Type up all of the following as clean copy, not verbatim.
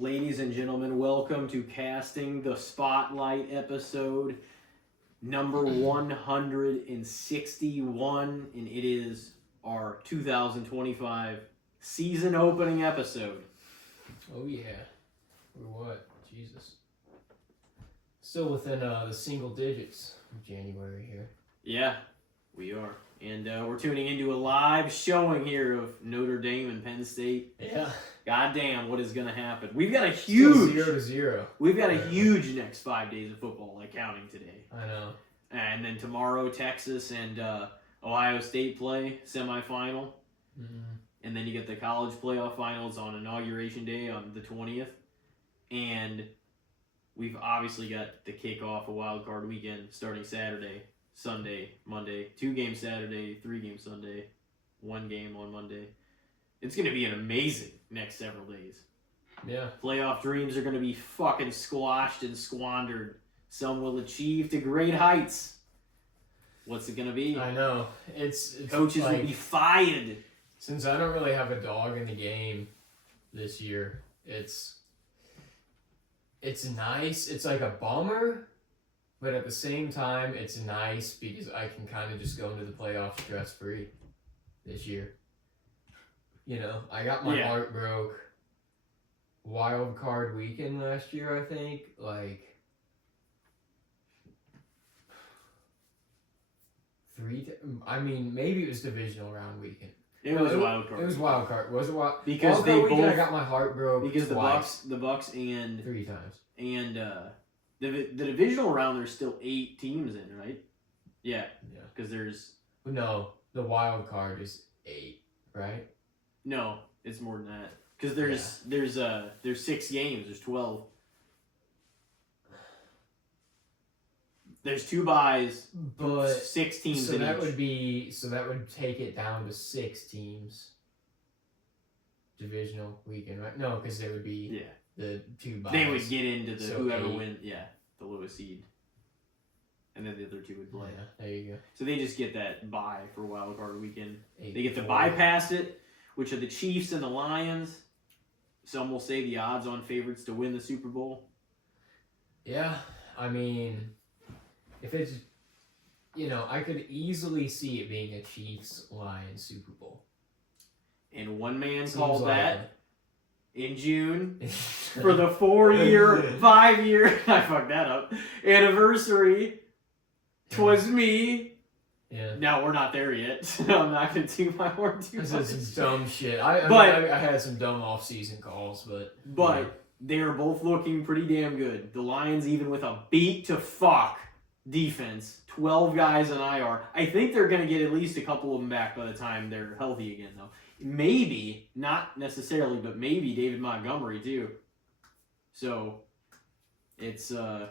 Ladies and gentlemen, welcome to Casting the Spotlight episode number 161, and it is our 2025 season opening episode. Oh yeah. We're what? Jesus. Still within the single digits of January here. Yeah, we are. And we're tuning into a live showing here of Notre Dame and Penn State. Yeah. Goddamn, what is going to happen? We've got a huge... Still 0-0. We've got a huge next 5 days of football, like counting today. I know. And then tomorrow, Texas and Ohio State play semifinal. Mm-hmm. And then you get the college playoff finals on Inauguration Day on the 20th. And we've obviously got the kickoff of Wild Card Weekend starting Saturday, Sunday, Monday. 2 games Saturday, 3 games Sunday, 1 game on Monday. It's going to be an amazing next several days. Yeah. Playoff dreams are going to be fucking squashed and squandered. Some will achieve to great heights. What's it going to be? I know. It's Coaches like, will be fired. Since I don't really have a dog in the game this year, it's nice. It's like a bummer, but at the same time, it's nice because I can kind of just go into the playoffs stress-free this year. You know, I got my heart broke wild card weekend last year, I think. Like, 3 I mean, maybe it was divisional round weekend. It was wild card. It was wild card. Was it wild? Because wild they card weekend, both... I got my heart broke Because twice. the Bucks and... 3 times. And the divisional round, there's still 8 teams in, right? Yeah. Yeah. Because there's... No, the wild card is 8, right? No, it's more than that. Because there's 6 games. There's 12. There's 2 buys, but 6 teams so in that each. that would take it down to 6 teams. Divisional weekend, right? No, because they would be the 2 buys. They would get into the whoever 8. wins, the lowest seed, and then the other 2 would play. Yeah, there you go. So they just get that bye for wild card weekend. 8, They get to 4. bypass it, which are the Chiefs and the Lions. Some will say the odds-on favorites to win the Super Bowl. Yeah, I mean, if it's, I could easily see it being a Chiefs-Lions Super Bowl. And one man Seems called like that in June for the 5-year, I fucked that up, anniversary. 'Twas me. Yeah. No, we're not there yet. So I'm not going to toot my horn too much. This is some dumb shit. I had some dumb off-season calls, but they are both looking pretty damn good. The Lions, even with a beat-to-fuck defense, 12 guys on IR. I think they're going to get at least a couple of them back by the time they're healthy again, though. Maybe, not necessarily, but maybe David Montgomery, too. So, it's, it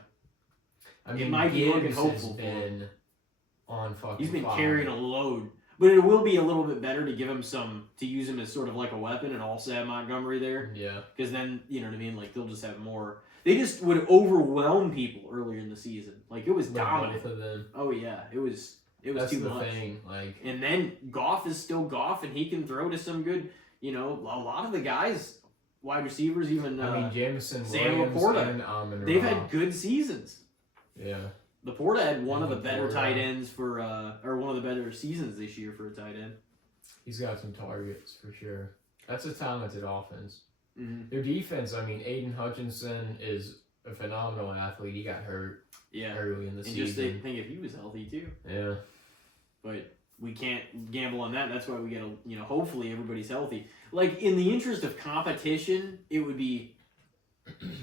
might be looking hopeful for him. On fucking He's been fire. carrying a load. But it will be a little bit better to give him to use him as sort of like a weapon and also have Montgomery there. Yeah. Because then, you know what I mean? Like, they'll just have more. They just would overwhelm people earlier in the season. Like, it was dominant. Both of them. Oh, yeah. It was That's too the much. thing. Like, And then Goff is still Goff, and he can throw to some good, a lot of the guys, wide receivers, even Jameson Sam Williams Laporta, and Amon-Ra. they've had good seasons. Yeah. Laporta had one of the Laporta. better tight ends or one of the better seasons this year for a tight end. He's got some targets for sure. That's a talented offense. Mm-hmm. Their defense, Aiden Hutchinson is a phenomenal athlete. He got hurt early in the season. And just think if he was healthy too. Yeah. But we can't gamble on that. That's why we gotta, hopefully everybody's healthy. Like, in the interest of competition, it would be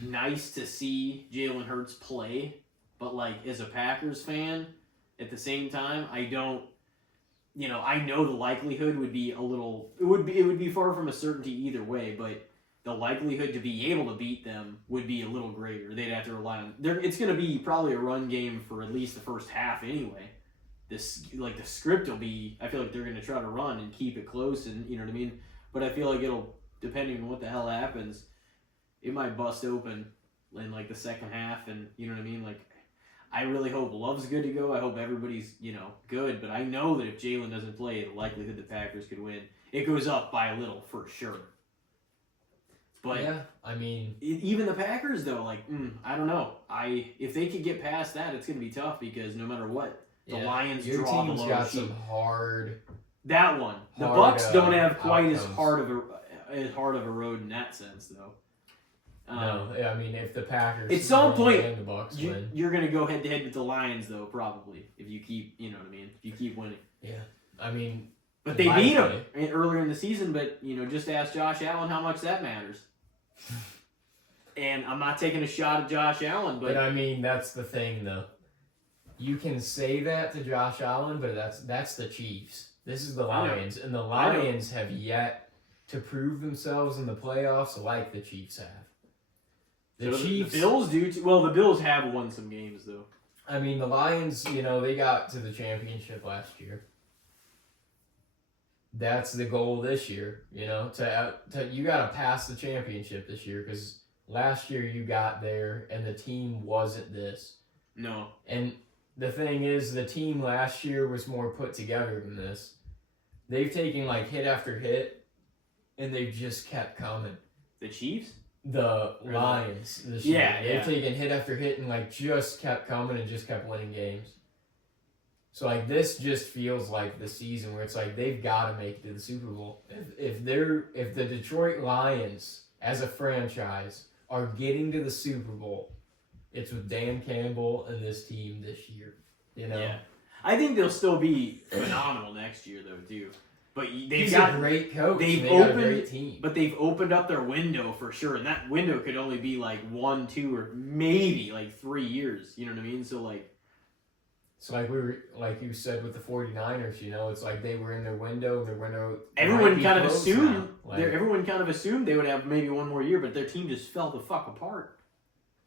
nice to see Jalen Hurts play. But, like, as a Packers fan, at the same time, I don't, I know the likelihood would be it would be far from a certainty either way, but the likelihood to be able to beat them would be a little greater. They'd have to rely on, it's going to be probably a run game for at least the first half anyway. The script will be, I feel like they're going to try to run and keep it close and, you know what I mean? But I feel like it'll, depending on what the hell happens, it might bust open in, like, the second half and, you know what I mean? Like, I really hope Love's good to go. I hope everybody's, good. But I know that if Jalen doesn't play, the likelihood the Packers could win, it goes up by a little for sure. But yeah, I mean, even the Packers though, like I don't know. If they could get past that, it's gonna be tough because no matter what, the Lions your draw team's below got sheep. some hard. That one, the hard, Bucks don't have quite outcomes. as hard of a road in that sense though. No, I mean if the Packers at some point and the Bucks win, you're gonna go head to head with the Lions though, probably if you keep, you know what I mean, if you keep winning. yeah, I mean. But they beat them earlier in the season. But just ask Josh Allen how much that matters. And I'm not taking a shot at Josh Allen, but I mean that's the thing though. You can say that to Josh Allen, but that's the Chiefs. This is the Lions, and the Lions have yet to prove themselves in the playoffs like the Chiefs have. The Chiefs, the Bills do. Well, the Bills have won some games though. I mean, the Lions. They got to the championship last year. That's the goal this year. You got to pass the championship this year because last year you got there and the team wasn't this. No. And the thing is, the team last year was more put together than this. They've taken hit after hit, and they've just kept coming. The Chiefs? The Lions this year. Yeah, They've taken hit after hit and just kept coming and just kept winning games. So this just feels like the season where it's they've got to make it to the Super Bowl. If the Detroit Lions as a franchise are getting to the Super Bowl, it's with Dan Campbell and this team this year. Yeah. I think they'll still be phenomenal next year though too. But he's a great coach. They've got a great team. But they've opened up their window for sure, and that window could only be 1, 2, or maybe 3 years. You know what I mean? So you said with the 49ers, it's they were in their window. Everyone kind of assumed everyone kind of assumed they would have maybe one more year, but their team just fell the fuck apart.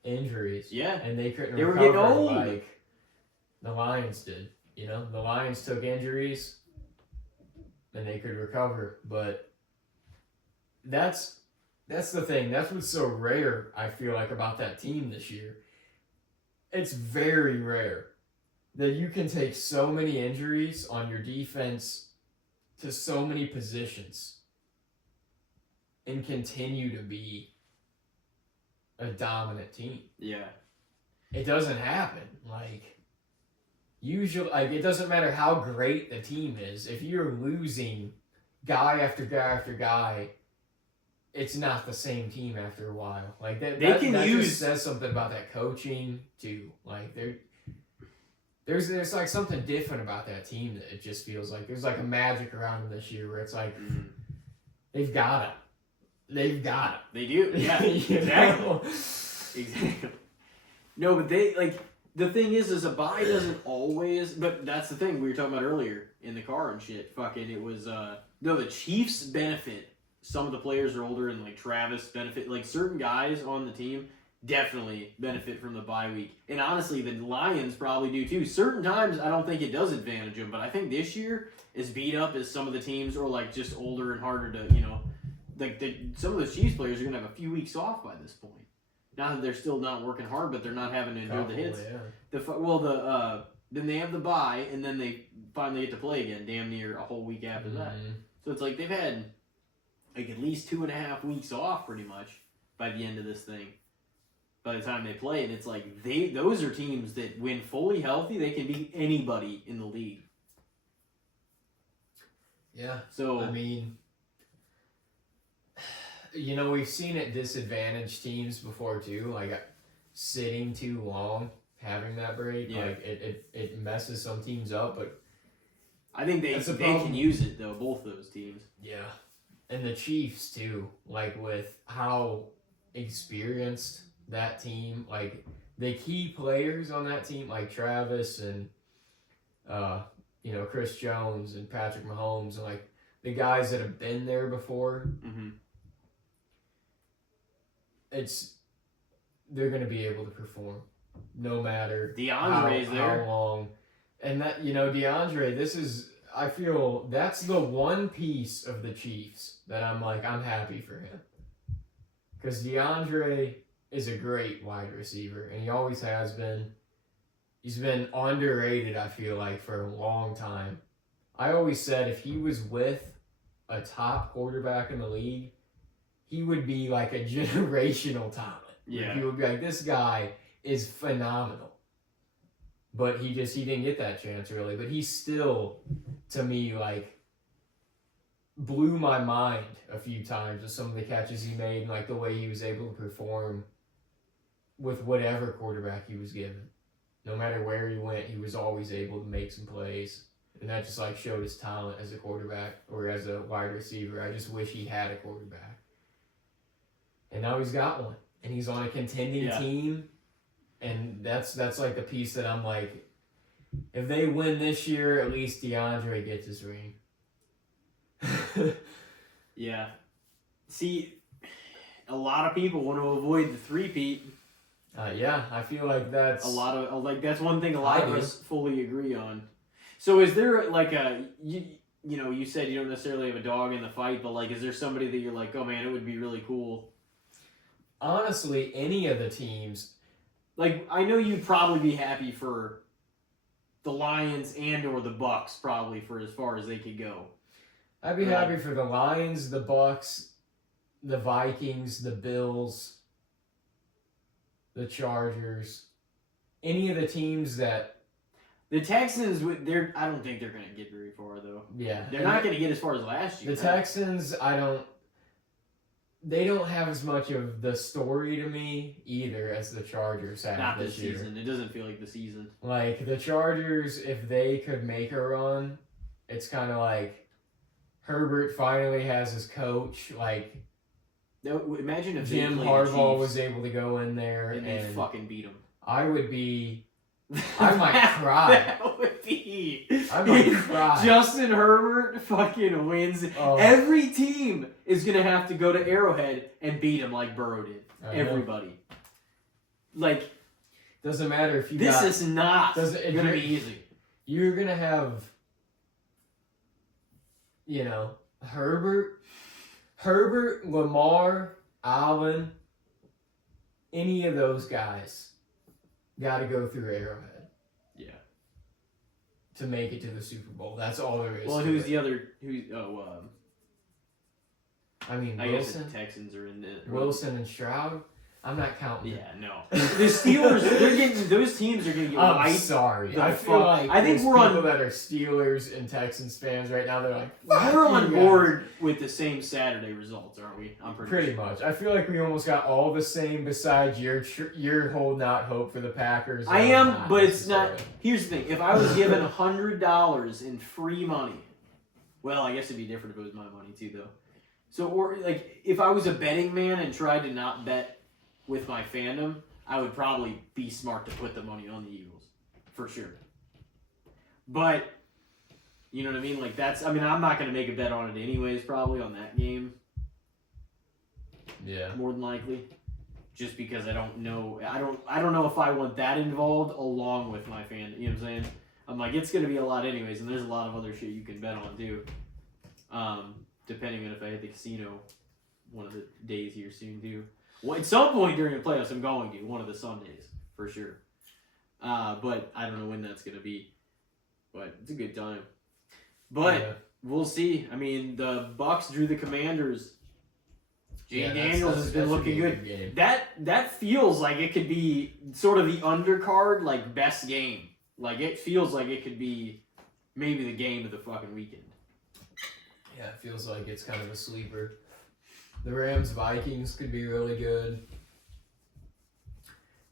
Injuries. Yeah. And they couldn't They were recover getting old. like the Lions did. The Lions took injuries and they could recover, but that's the thing. That's what's so rare, I feel about that team this year. It's very rare that you can take so many injuries on your defense to so many positions and continue to be a dominant team. Yeah. It doesn't happen. Usually, it doesn't matter how great the team is. If you're losing guy after guy after guy, it's not the same team after a while. That just says something about that coaching too. There's something different about that team that it just feels there's a magic around them this year where it's they've got it. They've got it. They do. Yeah. Exactly. Exactly. No, but the thing is a bye doesn't always. But that's the thing we were talking about earlier in the car and shit. Fucking, it was the Chiefs benefit. Some of the players are older, and Travis benefit. Certain guys on the team definitely benefit from the bye week. And honestly, the Lions probably do too. Certain times, I don't think it does advantage them, but I think this year, as beat up as some of the teams, or just older and harder to, some of those Chiefs players are going to have a few weeks off by this point. Not that they're still not working hard, but they're not having to endure the hits. Yeah. Then they have the bye, and then they finally get to play again, damn near a whole week after that. So it's they've had at least 2.5 weeks off, pretty much, by the end of this thing. By the time they play, and it's those are teams that, when fully healthy, they can beat anybody in the league. Yeah. So I mean, we've seen it disadvantage teams before too, sitting too long, having that break. Yeah. It messes some teams up, but I think they can use it though, both those teams. Yeah. And the Chiefs too, with how experienced that team, the key players on that team, Travis and Chris Jones and Patrick Mahomes, and the guys that have been there before. Mm-hmm. They're going to be able to perform no matter DeAndre's how long. And that, DeAndre, I feel that's the one piece of the Chiefs that I'm happy for him. Because DeAndre is a great wide receiver, and he always has been. He's been underrated, I feel for a long time. I always said if he was with a top quarterback in the league, he would be like a generational talent. Yeah. Like, he would be like, this guy is phenomenal. But he didn't get that chance really. But he still, to me, like, blew my mind a few times with some of the catches he made and like the way he was able to perform with whatever quarterback he was given. No matter where he went, he was always able to make some plays. And that just like showed his talent as a quarterback or as a wide receiver. I just wish he had a quarterback. And now he's got one. And he's on a contending team. And that's like the piece that I'm like, if they win this year, at least DeAndre gets his ring. Yeah. See, a lot of people want to avoid the three-peat. Yeah, I feel like that's that's one thing a lot of us fully agree on. So is there like you said you don't necessarily have a dog in the fight, but like is there somebody that you're like, oh man, it would be really cool? Honestly, any of the teams. Like I know you'd probably be happy for the Lions and or the Bucks probably for as far as they could go. I'd be happy for the Lions, the Bucks, the Vikings, the Bills, the Chargers, any of the teams that... The Texans, I don't think they're going to get very far, though. Yeah. They're not going to get as far as last year. The Texans, they don't have as much of the story to me either as the Chargers have not this year. Season. It doesn't feel like the season. Like, the Chargers, if they could make a run, it's kind of like Herbert finally has his coach, like... Imagine if Jim Harbaugh was able to go in there and they fucking beat him. I would be... I might cry. That would be... I might cry. Justin Herbert fucking wins. Oh. Every team is going to have to go to Arrowhead and beat him like Burrow did. Everybody. Like... Doesn't matter if you This is not going to be easy. You're going to have... You know, Herbert, Lamar, Allen, any of those guys got to go through Arrowhead. Yeah. To make it to the Super Bowl. That's all there is. Well, who's the other? I mean, I Wilson. guess the Texans are in the Wilson and Stroud. I'm not counting. Yeah, no. The Steelers, those teams are going to get I'm sorry. I feel like I think we're people that are Steelers and Texans fans right now. They're like, we're on board with the same Saturday results, aren't we? I'm pretty sure. much. I feel like we almost got all the same. Besides, you're holding out hope for the Packers. I am, but it's not. Here's the thing: if I was given $100 in free money, well, I guess it'd be different if it was my money too, though. So, or like, if I was a betting man and tried to not bet with my fandom, I would probably be smart to put the money on the Eagles. For sure. But, you know what I mean? Like, I'm not going to make a bet on it anyways, probably, on that game. Yeah. More than likely. Just because I don't know. I don't know if I want that involved along with my fandom. You know what I'm saying? I'm like, it's going to be a lot anyways, and there's a lot of other shit you can bet on, too. Depending on if I hit the casino one of the days here soon, too. Well, at some point during the playoffs, I'm going to one of the Sundays for sure. But I don't know when that's gonna be. But it's a good time. But we'll see. I mean, the Bucks drew the Commanders. Jay Daniels has been looking good. That feels like it could be sort of the undercard, like best game. Like it feels like it could be maybe the game of the fucking weekend. Yeah, it feels like it's kind of a sleeper. The Rams-Vikings could be really good.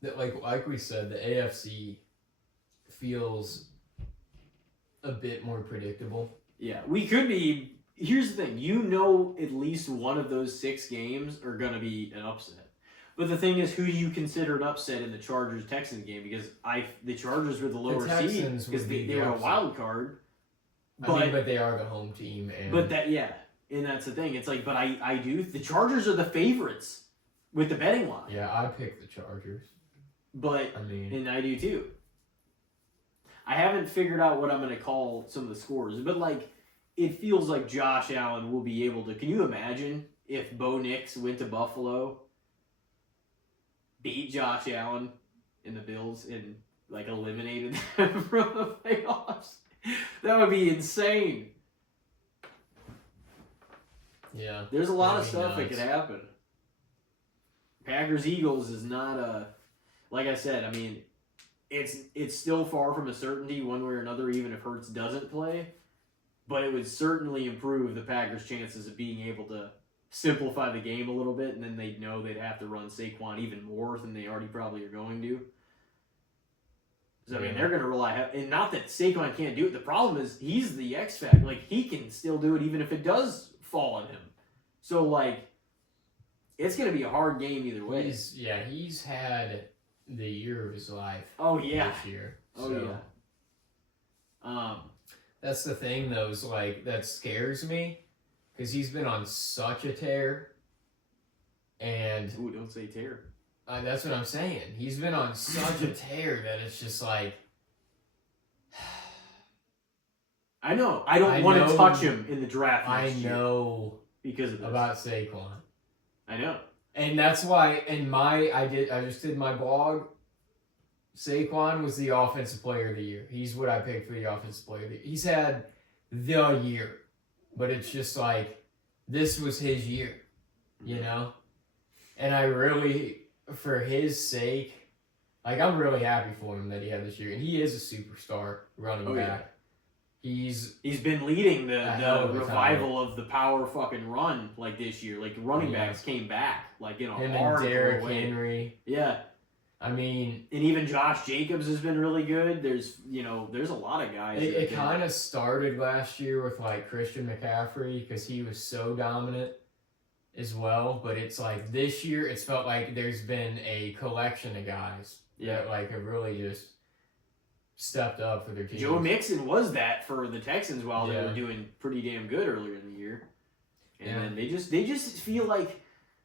That like we said, the AFC feels a bit more predictable. Yeah, we could be. Here's the thing. You know at least one of those 6 games are going to be an upset. But the thing is, who do you consider an upset in the Chargers-Texans game? Because the Chargers were the lower seed because they were a wild card. But they are the home team. And that's the thing. It's like, but I do. The Chargers are the favorites with the betting line. Yeah, I picked the Chargers. But, and I do too. I haven't figured out what I'm going to call some of the scores. But, like, it feels like Josh Allen will be able to. Can you imagine if Bo Nix went to Buffalo, beat Josh Allen and the Bills, and, like, eliminated them from the playoffs? That would be insane. Yeah. There's a lot of That'd be stuff that nice. could happen. Packers Eagles is not a, like I said. I mean, it's still far from a certainty one way or another, even if Hurts doesn't play. But it would certainly improve the Packers' chances of being able to simplify the game a little bit, and then they'd know they'd have to run Saquon even more than they already probably are going to. So, I mean, they're going to rely, and not that Saquon can't do it. The problem is he's the X factor. Like, he can still do it even if it does fall on him. So, like, it's going to be a hard game either way. He's had the year of his life. Oh, yeah. This year. Oh, So, yeah. That's the thing, though, is like, that scares me because he's been on such a tear. And Ooh, don't say tear. that's what I'm saying. He's been on such a tear that it's just like. I know. I don't want to touch him in the draft I next year know because of this. about Saquon. I know. And that's why I just did my blog. Saquon was the offensive player of the year. He's what I picked for the offensive player of the year. He's had the year. But it's just like, this was his year, you know? And I really, for his sake, like, I'm really happy for him that he had this year. And he is a superstar running back. He's been leading the hell of a revival of the power fucking run like this year. Like running backs came back like in a him hard and Derrick way. Henry. Yeah, I mean, and even Josh Jacobs has been really good. There's a lot of guys. it kind of started last year with like Christian McCaffrey because he was so dominant as well. But it's like this year, it's felt like there's been a collection of guys that like have really just stepped up for their team. Joe Mixon was that for the Texans while they were doing pretty damn good earlier in the year, and then they just feel like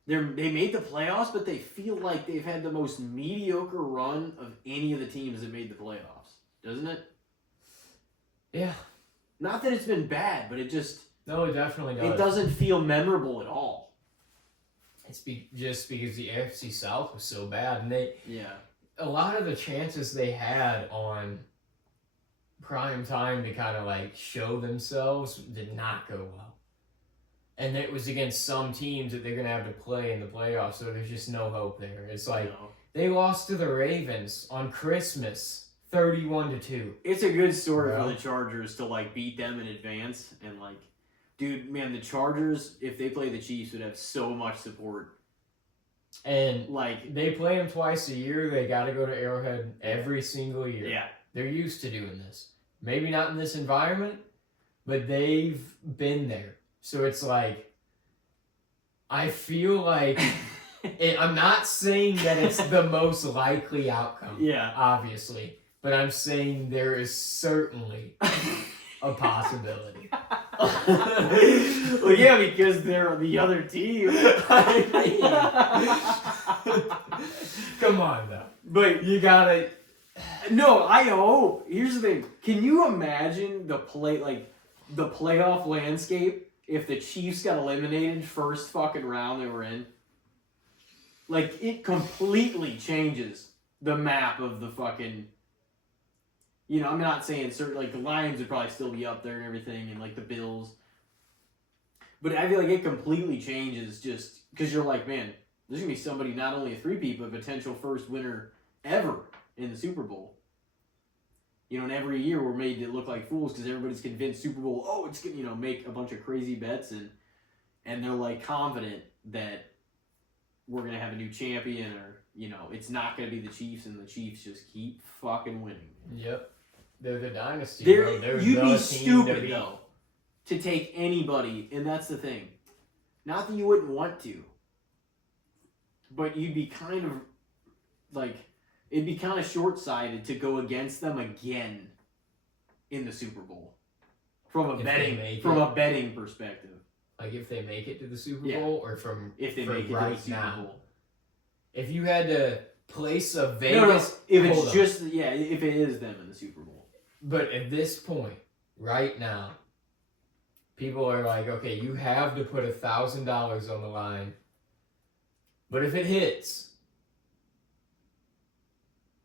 they made the playoffs, but they feel like they've had the most mediocre run of any of the teams that made the playoffs, doesn't it? Yeah. Not that it's been bad, but it just no, it definitely does. It doesn't feel memorable at all. It's just because the AFC South was so bad, and yeah. A lot of the chances they had on prime time to kind of like show themselves did not go well. And it was against some teams that they're going to have to play in the playoffs, so there's just no hope there. It's like they lost to the Ravens on Christmas 31-2. It's a good story for the Chargers to like beat them in advance and like, dude, man, the Chargers, if they play the Chiefs, would have so much support. And like they play them twice a year. They got to go to Arrowhead every single year. Yeah. They're used to doing this. Maybe not in this environment, but they've been there. So it's like, I feel like, I'm not saying that it's the most likely outcome. Yeah. Obviously. But I'm saying there is certainly a possibility. Well, yeah, because they're the other team. Come on, though. But you gotta. No, I hope. Here's the thing. Can you imagine the playoff landscape if the Chiefs got eliminated first fucking round they were in? Like, it completely changes the map of the fucking. You know, I'm not saying certain, like, the Lions would probably still be up there and everything, and, like, the Bills. But I feel like it completely changes just because you're like, man, there's going to be somebody, not only a three-peat, but a potential first winner ever in the Super Bowl. You know, and every year we're made to look like fools because everybody's convinced Super Bowl, oh, it's going to, make a bunch of crazy bets, and they're, like, confident that we're going to have a new champion, or, it's not going to be the Chiefs, and the Chiefs just keep fucking winning. Yep. They're the dynasty. You'd be stupid, though, to take anybody, and that's the thing. Not that you wouldn't want to, but you'd be kind of, like, it'd be kind of short-sighted to go against them again in the Super Bowl. From a betting perspective. Like, if they make it to the Super Bowl, or if they make it to the Super Bowl. If you had to place a Vegas... if it is them in the Super Bowl. But at this point, right now, people are like, okay, you have to put $1,000 on the line. But if it hits,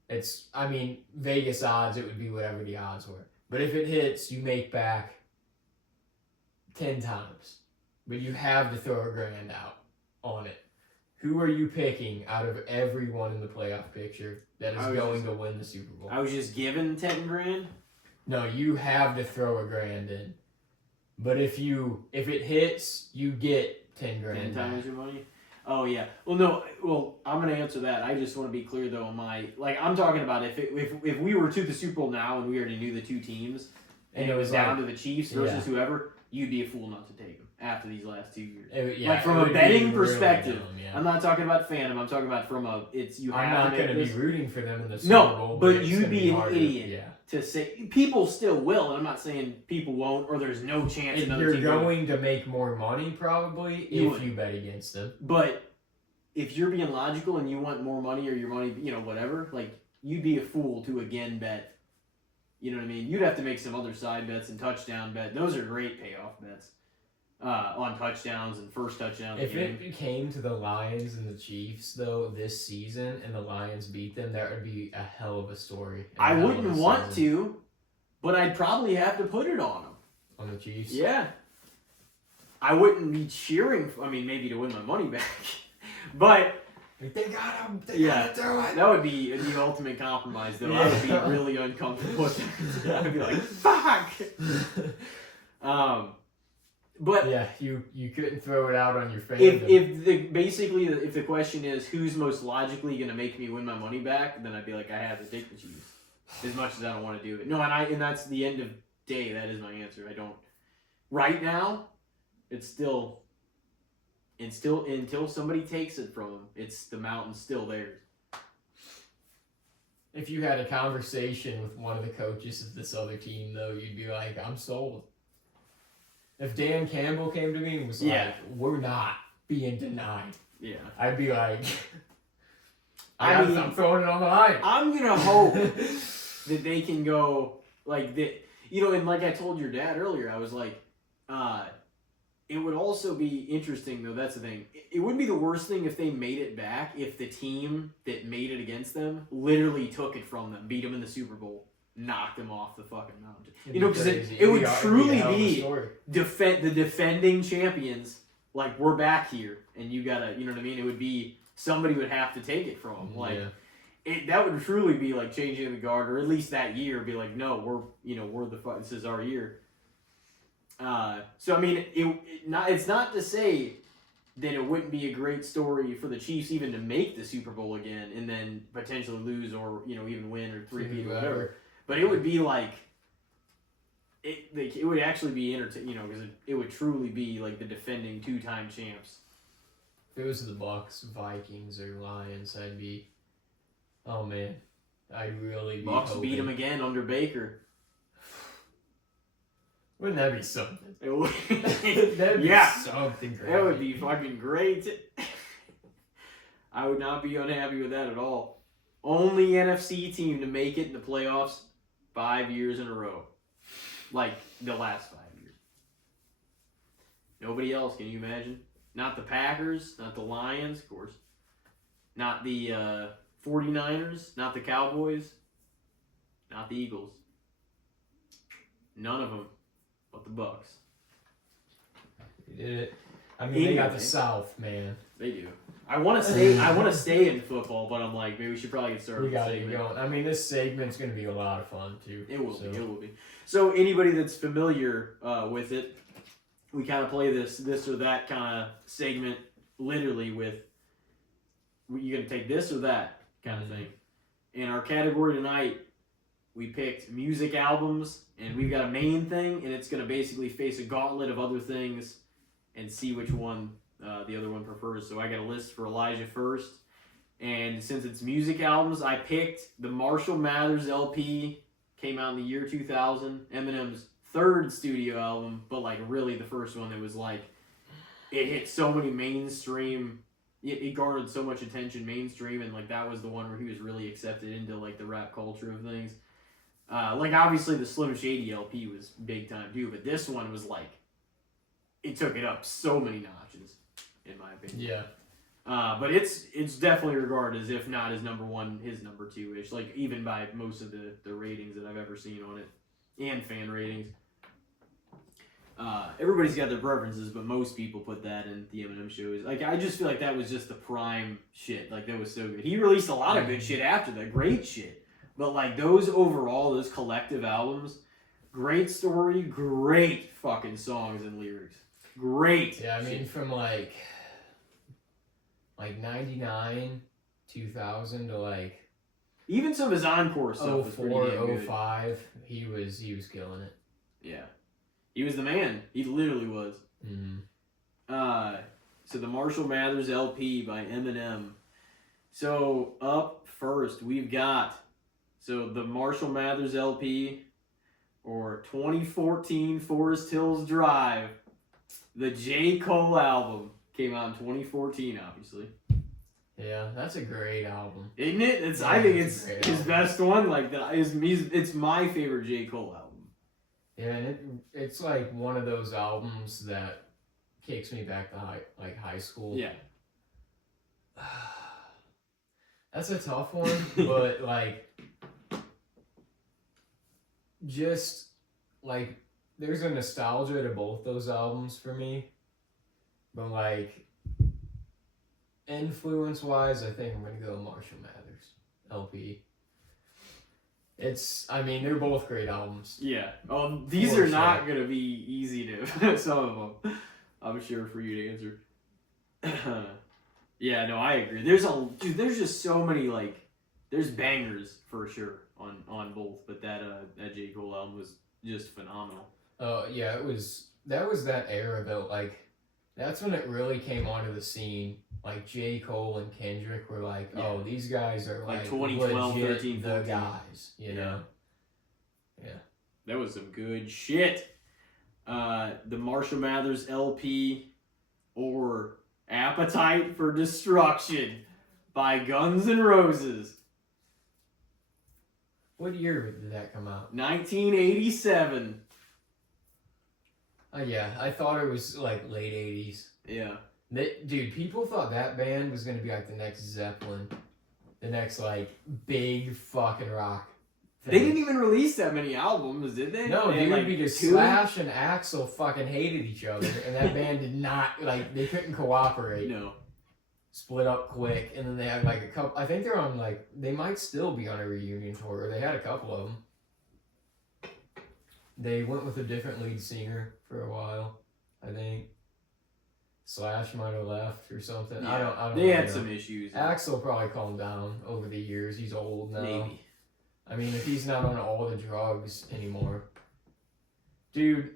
Vegas odds, it would be whatever the odds were. But if it hits, you make back 10 times. but you have to throw $1,000 out on it. Who are you picking out of everyone in the playoff picture that is going to win the Super Bowl? I was just given 10 grand. No, you have to throw $1,000 in. But if it hits, you get 10 grand. 10 times your money. Oh yeah. Well, no. Well, I'm gonna answer that. I just want to be clear though. I'm talking about if we were to the Super Bowl now and we already knew the two teams and it was down to the Chiefs versus whoever, you'd be a fool not to take them after these last 2 years. From a betting perspective, really dumb, I'm not talking about fandom. I'm talking about from a I'm not going to be rooting for them in the Super Bowl. But you'd be an idiot to say people still will, and I'm not saying people won't or there's no chance another team. You're going to make more money probably if you bet against them. But if you're being logical and you want more money or your money, whatever, you'd be a fool to again bet. You know what I mean? You'd have to make some other side bets and touchdown bet. Those are great payoff bets on touchdowns and first touchdowns. If it came to the Lions and the Chiefs, though, this season, and the Lions beat them, that would be a hell of a story. I wouldn't want to, but I'd probably have to put it on them. On the Chiefs? Yeah. I wouldn't be cheering, maybe to win my money back. But they got him. They got to do it. That would be the ultimate compromise, though. I would be really uncomfortable with that. I'd be like, fuck. But yeah, you couldn't throw it out on your fans. If the question is who's most logically going to make me win my money back, then I'd be like, I have to take the Chiefs. As much as I don't want to do it. No, and that's the end of day. That is my answer. I don't. Right now, it's still until somebody takes it from them, the mountain's still theirs. If you had a conversation with one of the coaches of this other team, though, you'd be like, I'm sold. If Dan Campbell came to me and was like, we're not being denied. Yeah. I'd be like, I'm throwing it on the line. I'm going to hope that they can go like that. And like I told your dad earlier, I was like, it would also be interesting, though, that's the thing. It wouldn't be the worst thing if they made it back if the team that made it against them literally took it from them, beat them in the Super Bowl, knocked them off the fucking mountain. Because it would truly be the defending champions, like, we're back here, and you gotta, you know what I mean? It would be, somebody would have to take it from them. That would truly be, like, changing the guard, or at least that year, be like, no, this is our year. It's not to say that it wouldn't be a great story for the Chiefs even to make the Super Bowl again and then potentially lose or even win or three-peat or whatever. But it would be like it would actually be entertaining, because it would truly be like the defending two-time champs. If it was the Bucs, Vikings, or Lions, I'd be, oh man, I'd really be Bucs hoping. beat them again under Baker. Wouldn't that be something? It would. That'd be something great. That would be fucking great. I would not be unhappy with that at all. Only NFC team to make it in the playoffs 5 years in a row. Like the last 5 years. Nobody else, can you imagine? Not the Packers, not the Lions, of course. Not the 49ers, not the Cowboys, not the Eagles. None of them. But the Bucs. They did it. They got the South, man. They do. I want to stay in football, but I'm like, maybe we should probably get started. We got to get going. This segment's going to be a lot of fun too. It will be. So anybody that's familiar with it, we kind of play this or that kind of segment literally with, you're going to take this or that kind of thing. In our category tonight, we picked music albums, and we've got a main thing, and it's going to basically face a gauntlet of other things and see which one the other one prefers. So I got a list for Elijah first. And since it's music albums, I picked the Marshall Mathers LP, came out in the year 2000, Eminem's third studio album, but like really the first one that was like, it hit so many mainstream, it garnered so much attention mainstream, and like that was the one where he was really accepted into like the rap culture of things. Obviously the Slim Shady LP was big time too, but this one was like, it took it up so many notches, in my opinion. Yeah. But it's definitely regarded as, if not his number one, his number two-ish, like even by most of the ratings that I've ever seen on it, and fan ratings. Everybody's got their preferences, but most people put that in the Eminem shows. Like, I just feel like that was just the prime shit. Like, that was so good. He released a lot of good shit after that, great shit. But like those overall, those collective albums, great story, great fucking songs and lyrics, great. Yeah, I mean shit. from like 99, 2000 to like Even some of his encore stuff was pretty 04, damn good. 05, he was killing it. Yeah, he was the man. He literally was. Mm. So the Marshall Mathers LP by Eminem. So up first we've got the Marshall Mathers LP, or 2014 Forest Hills Drive. The J. Cole album came out in 2014, obviously. Yeah, that's a great album. Isn't it? Yeah, I think it's it's a great his album. best one. Like that is it's my favorite J. Cole album. Yeah, and it's like one of those albums that takes me back to high school. Yeah. That's a tough one, but like just like there's a nostalgia to both those albums for me. But like influence wise, I think I'm gonna go Marshall Mathers LP. I mean, they're both great albums. Yeah. These For are not sure. gonna be easy to some of them. I'm sure for you to answer. Yeah, no, I agree. There's just so many there's bangers for sure on both, but that J. Cole album was just phenomenal. Yeah, that was that era though. Like that's when it really came onto the scene. Like J. Cole and Kendrick were like, Yeah. oh, these guys are Like like 2012, legit 13, the 14. guys, you know. Yeah. That was some good shit. The Marshall Mathers LP, or Appetite for Destruction by Guns N' Roses. What year did that come out? 1987. Yeah, I thought it was like late 80s. Yeah. Dude, people thought that band was gonna be like the next Zeppelin, the next like big fucking rock thing. They didn't even release that many albums, did they? No, They had, dude, because two? Slash and Axl fucking hated each other, and that band did not they couldn't cooperate. No. Split up quick, and then they had like a couple. I think they're on they might still be on a reunion tour. They had a couple of them. They went with a different lead singer for a while, I think. Slash might have left or something. Yeah. I don't. They really had know. some issues. Axl probably calmed down over the years. He's old now. Maybe. I mean, if he's not on all the drugs anymore. Dude,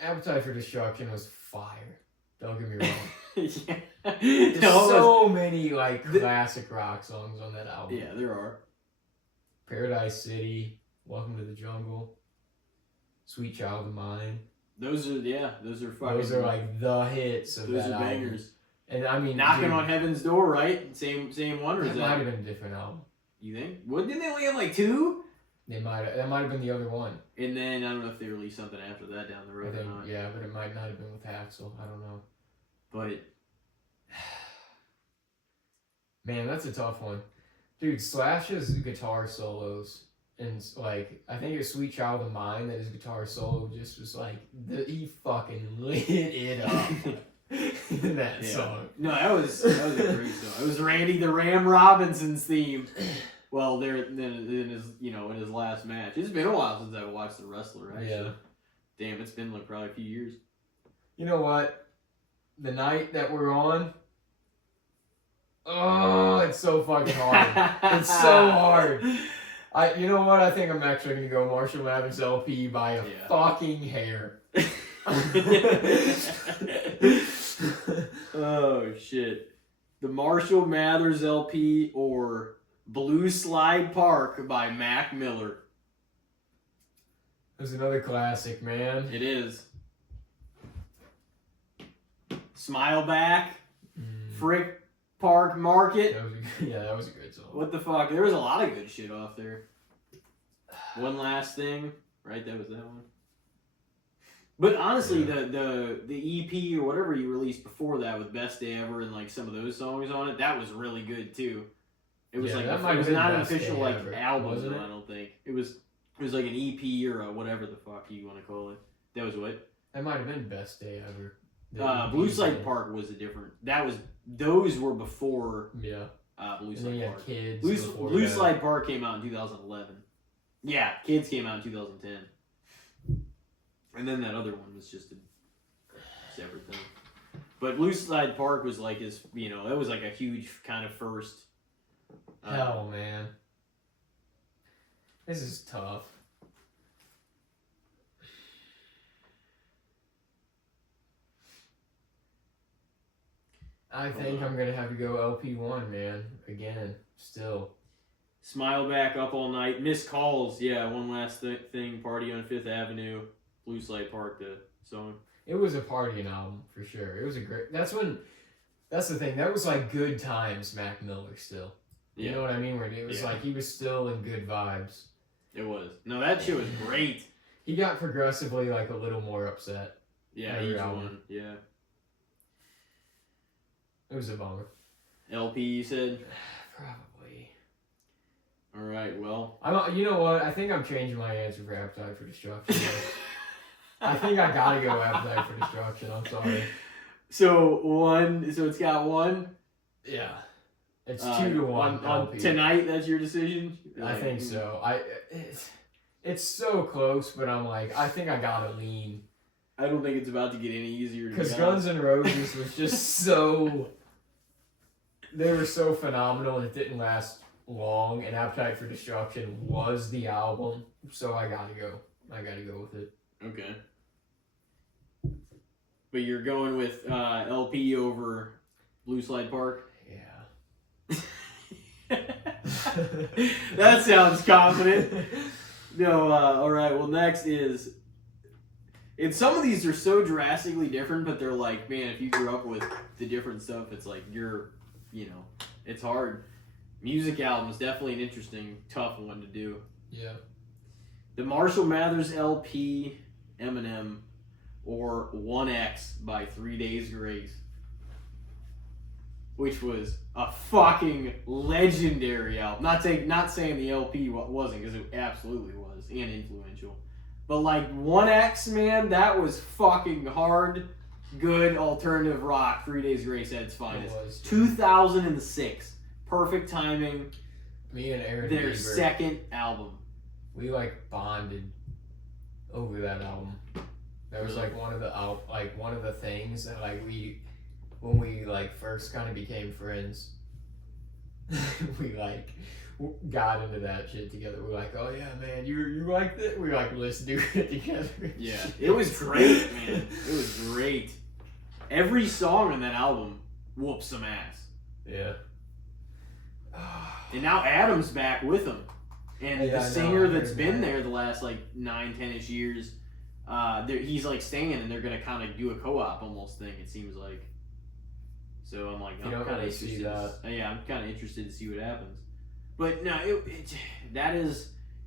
Appetite for Destruction was fire. Don't get me wrong. Yeah. There's No, so many classic rock songs on that album. yeah, there are. Paradise City, Welcome to the Jungle, Sweet Child of Mine. Those are fucking. Those are like the hits of those that are album. bangers. And I mean, Knocking dude, on Heaven's Door, right? Same one, or is that might have that? been a different album. You think? What, didn't they only have two? That might have been the other one. And then I don't know if they released something after that down the I road think, or not. yeah, but it might not have been with Axl. I don't know. But Man, that's a tough one. Dude, Slash's guitar solos, and I think it's Sweet Child of Mine that his guitar solo just was he fucking lit it up in that song. No, that was a great song. It was Randy the Ram Robinson's theme. Well, in his last match. It's been a while since I watched The Wrestler, actually. Yeah. Damn, it's been probably a few years. You know what? The night that we're on, oh, it's so fucking hard. It's so hard. You know what? I think I'm actually gonna go Marshall Mathers LP by a fucking hair. Oh shit! The Marshall Mathers LP, or Blue Slide Park by Mac Miller. There's another classic, man. It is. Smile Back, Frick Park Market. That was a good song. What the fuck? There was a lot of good shit off there. One Last Thing, right? That was that one. But honestly, the EP or whatever you released before that with Best Day Ever and some of those songs on it, that was really good too. It was that might it was have been not an Best official Day Ever, album, wasn't it? I don't think. It was like an EP or a whatever the fuck you want to call it. That was what? That might have been Best Day Ever. Blue Slide Park was a different. Those were before Yeah. Blue And then Slide you had Park. Kids. Blue Slide Park came out in 2011. Yeah, Kids came out in 2010. And then that other one was just a separate thing. But Blue Slide Park was like his, that was like a huge kind of first. Hell, man. This is tough. I think I'm gonna have to go LP1, man. Again, still. Smile Back, Up All Night, Missed Calls. Yeah, one last thing. Party on Fifth Avenue, Blue Slide Park. The song. It was a partying album for sure. It was a great. That's the thing. That was like good times. Mac Miller still. You know what I mean? Where it was like he was still in good vibes. It was. No, that shit was great. He got progressively like a little more upset. Yeah, each one. Yeah. It was a bummer. LP, you said? Probably. All right. Well. You know what? I think I'm changing my answer for Appetite for Destruction. I think I gotta go Appetite for Destruction. I'm sorry. So it's got one. Yeah. It's 2-1 on tonight. That's your decision. I think so. It's so close, but I'm like, I think I gotta lean. I don't think it's about to get any easier. Because Guns N' Roses was just so. They were so phenomenal and it didn't last long. And Appetite for Destruction was the album, so I gotta go. I gotta go with it. Okay. But you're going with LP over Blue Slide Park? Yeah. That sounds confident. No, alright, well next is... And some of these are so drastically different, but they're like, man, if you grew up with the different stuff, it's like it's hard. Music album is definitely an interesting, tough one to do. Yeah. The Marshall Mathers LP, Eminem, or 1X by 3 Days Grace, which was a fucking legendary album. Not saying the LP wasn't, because it absolutely was, and influential. But like 1X, man, that was fucking hard, good alternative rock. 3 Days Grace at its finest. It was, 2006, perfect timing. Me and Aaron Their Bieber, second album. we like bonded over that album. That was like one of the things that like when we like first kind of became friends. We like got into that shit together. We're like, oh yeah, man, you like that? We like, let's do it together. Yeah, it was great, man. It was great. Every song on that album whoops some ass. Yeah. And now Adam's back with him, and Yeah, the I singer know, that's been there the last like 9-10ish years, he's like staying, and they're gonna kind of do a co-op almost thing. It seems like. So I'm like, I'm You don't kind of really see interested. that. Yeah, I'm kind of interested to see what happens. But no,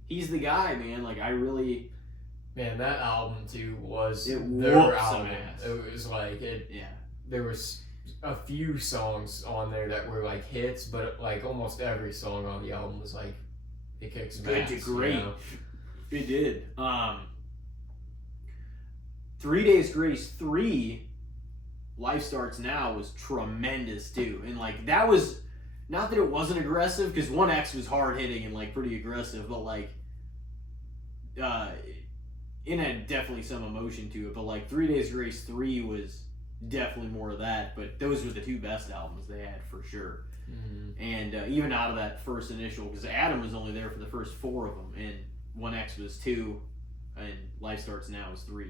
he's the guy, man. Like I really. Man, that album too was It their whooped some album. ass. It was like it. Yeah. There was a few songs on there that were like hits, but like almost every song on the album was like it kicks some Good ass. to great. You know? It did. 3 Days Grace 3, Life Starts Now was tremendous too, and like that was not that it wasn't aggressive, because 1X was hard hitting and like pretty aggressive, but like it had definitely some emotion to it. But like 3 Days Grace 3 was definitely more of that. But those were the two best albums they had for sure. Mm-hmm. And even out of that first initial, because Adam was only there for the first 4 of them, and 1X was 2, and Life Starts Now was 3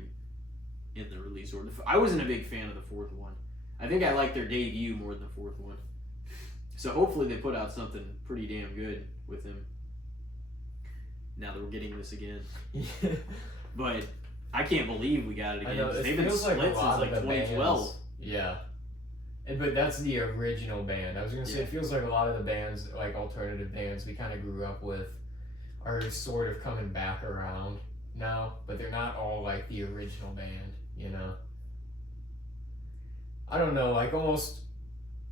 in the release order. I wasn't a big fan of the 4th one. I think I liked their debut more than the 4th one. So hopefully they put out something pretty damn good with him. Now that we're getting this again. But I can't believe we got it again. I know, They've been split since like 2012. Bands, yeah. But that's the original band. I was going to say, It feels like a lot of the bands, like alternative bands we kind of grew up with, are sort of coming back around now, but they're not all like the original band, you know? I don't know, like almost,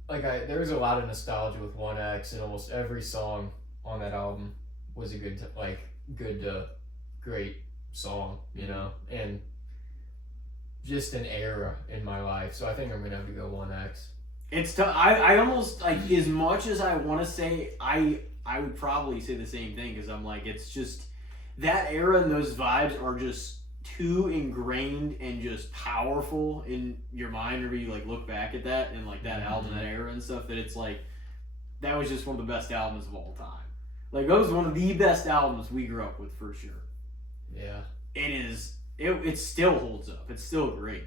there's a lot of nostalgia with 1X, and almost every song on that album was a great song, you know? And just an era in my life. So I think I'm gonna have to go 1X. It's tough. I almost like, as much as I want to say, I would probably say the same thing, because I'm like, it's just that era and those vibes are just too ingrained and just powerful in your mind whenever you like look back at that and like that album, that era and stuff, that it's like, that was just one of the best albums of all time. Like, that was one of the best albums we grew up with, for sure. Yeah. It still holds up. It's still great.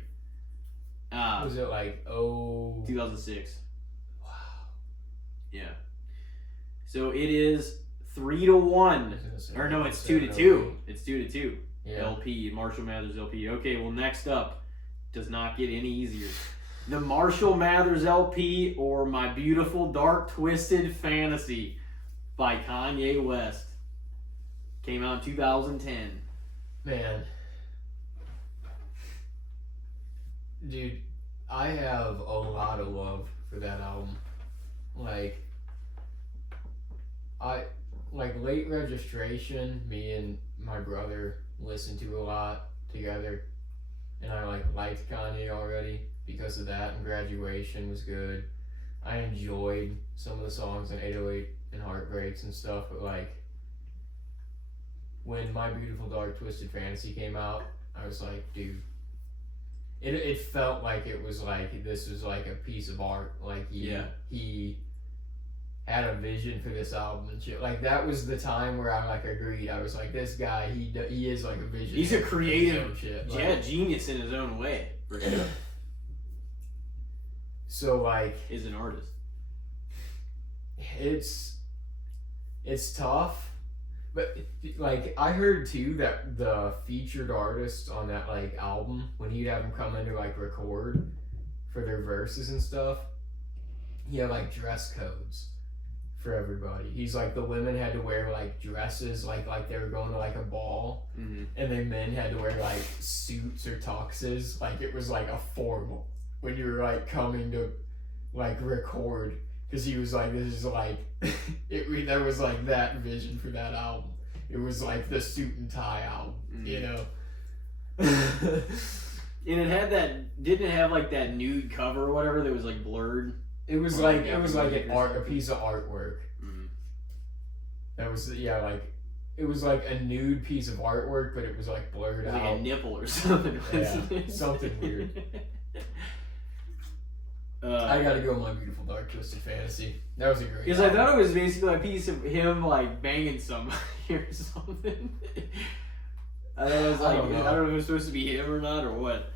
Was it like 2006. Wow. Yeah. So it is 3-1. Or no, it's 2-2. It's 2-2. Yeah. LP, Marshall Mathers LP. Okay, well, next up does not get any easier. The Marshall Mathers LP, or My Beautiful Dark Twisted Fantasy by Kanye West. Came out in 2010. Man. Dude, I have a lot of love for that album. Like Late Registration, me and my brother listened to a lot together, and I liked Kanye already because of that, and Graduation was good. I enjoyed some of the songs in 808 and Heartbreaks and stuff, but like when My Beautiful Dark Twisted Fantasy came out, I was like, dude, it felt like it was like, this was like a piece of art. Like he had a vision for this album and shit. Like, that was the time where I like agreed. I was like, this guy, he is like a vision. He's a creative, shit. genius in his own way, for sure. So like, Is an artist. It's tough, but like, I heard too that the featured artists on that like album, when he'd have them come in to like record for their verses and stuff, he had like dress codes for everybody. He's like, the women had to wear like dresses like they were going to like a ball, and the men had to wear like suits or tuxes, like it was like a formal when you were like coming to like record, because he was like, this is like there was like that vision for that album. It was like the suit and tie album, you know. And it had that, didn't it have like that nude cover or whatever that was like blurred? It was like a piece of artwork. That was like, it was like a nude piece of artwork, but it was like blurred out. Like a nipple or something. Yeah, something weird. I gotta go My Beautiful Dark Twisted Fantasy. That was a great. Because I thought it was basically a piece of him like banging somebody or something. I don't know if it was supposed to be him or not or what.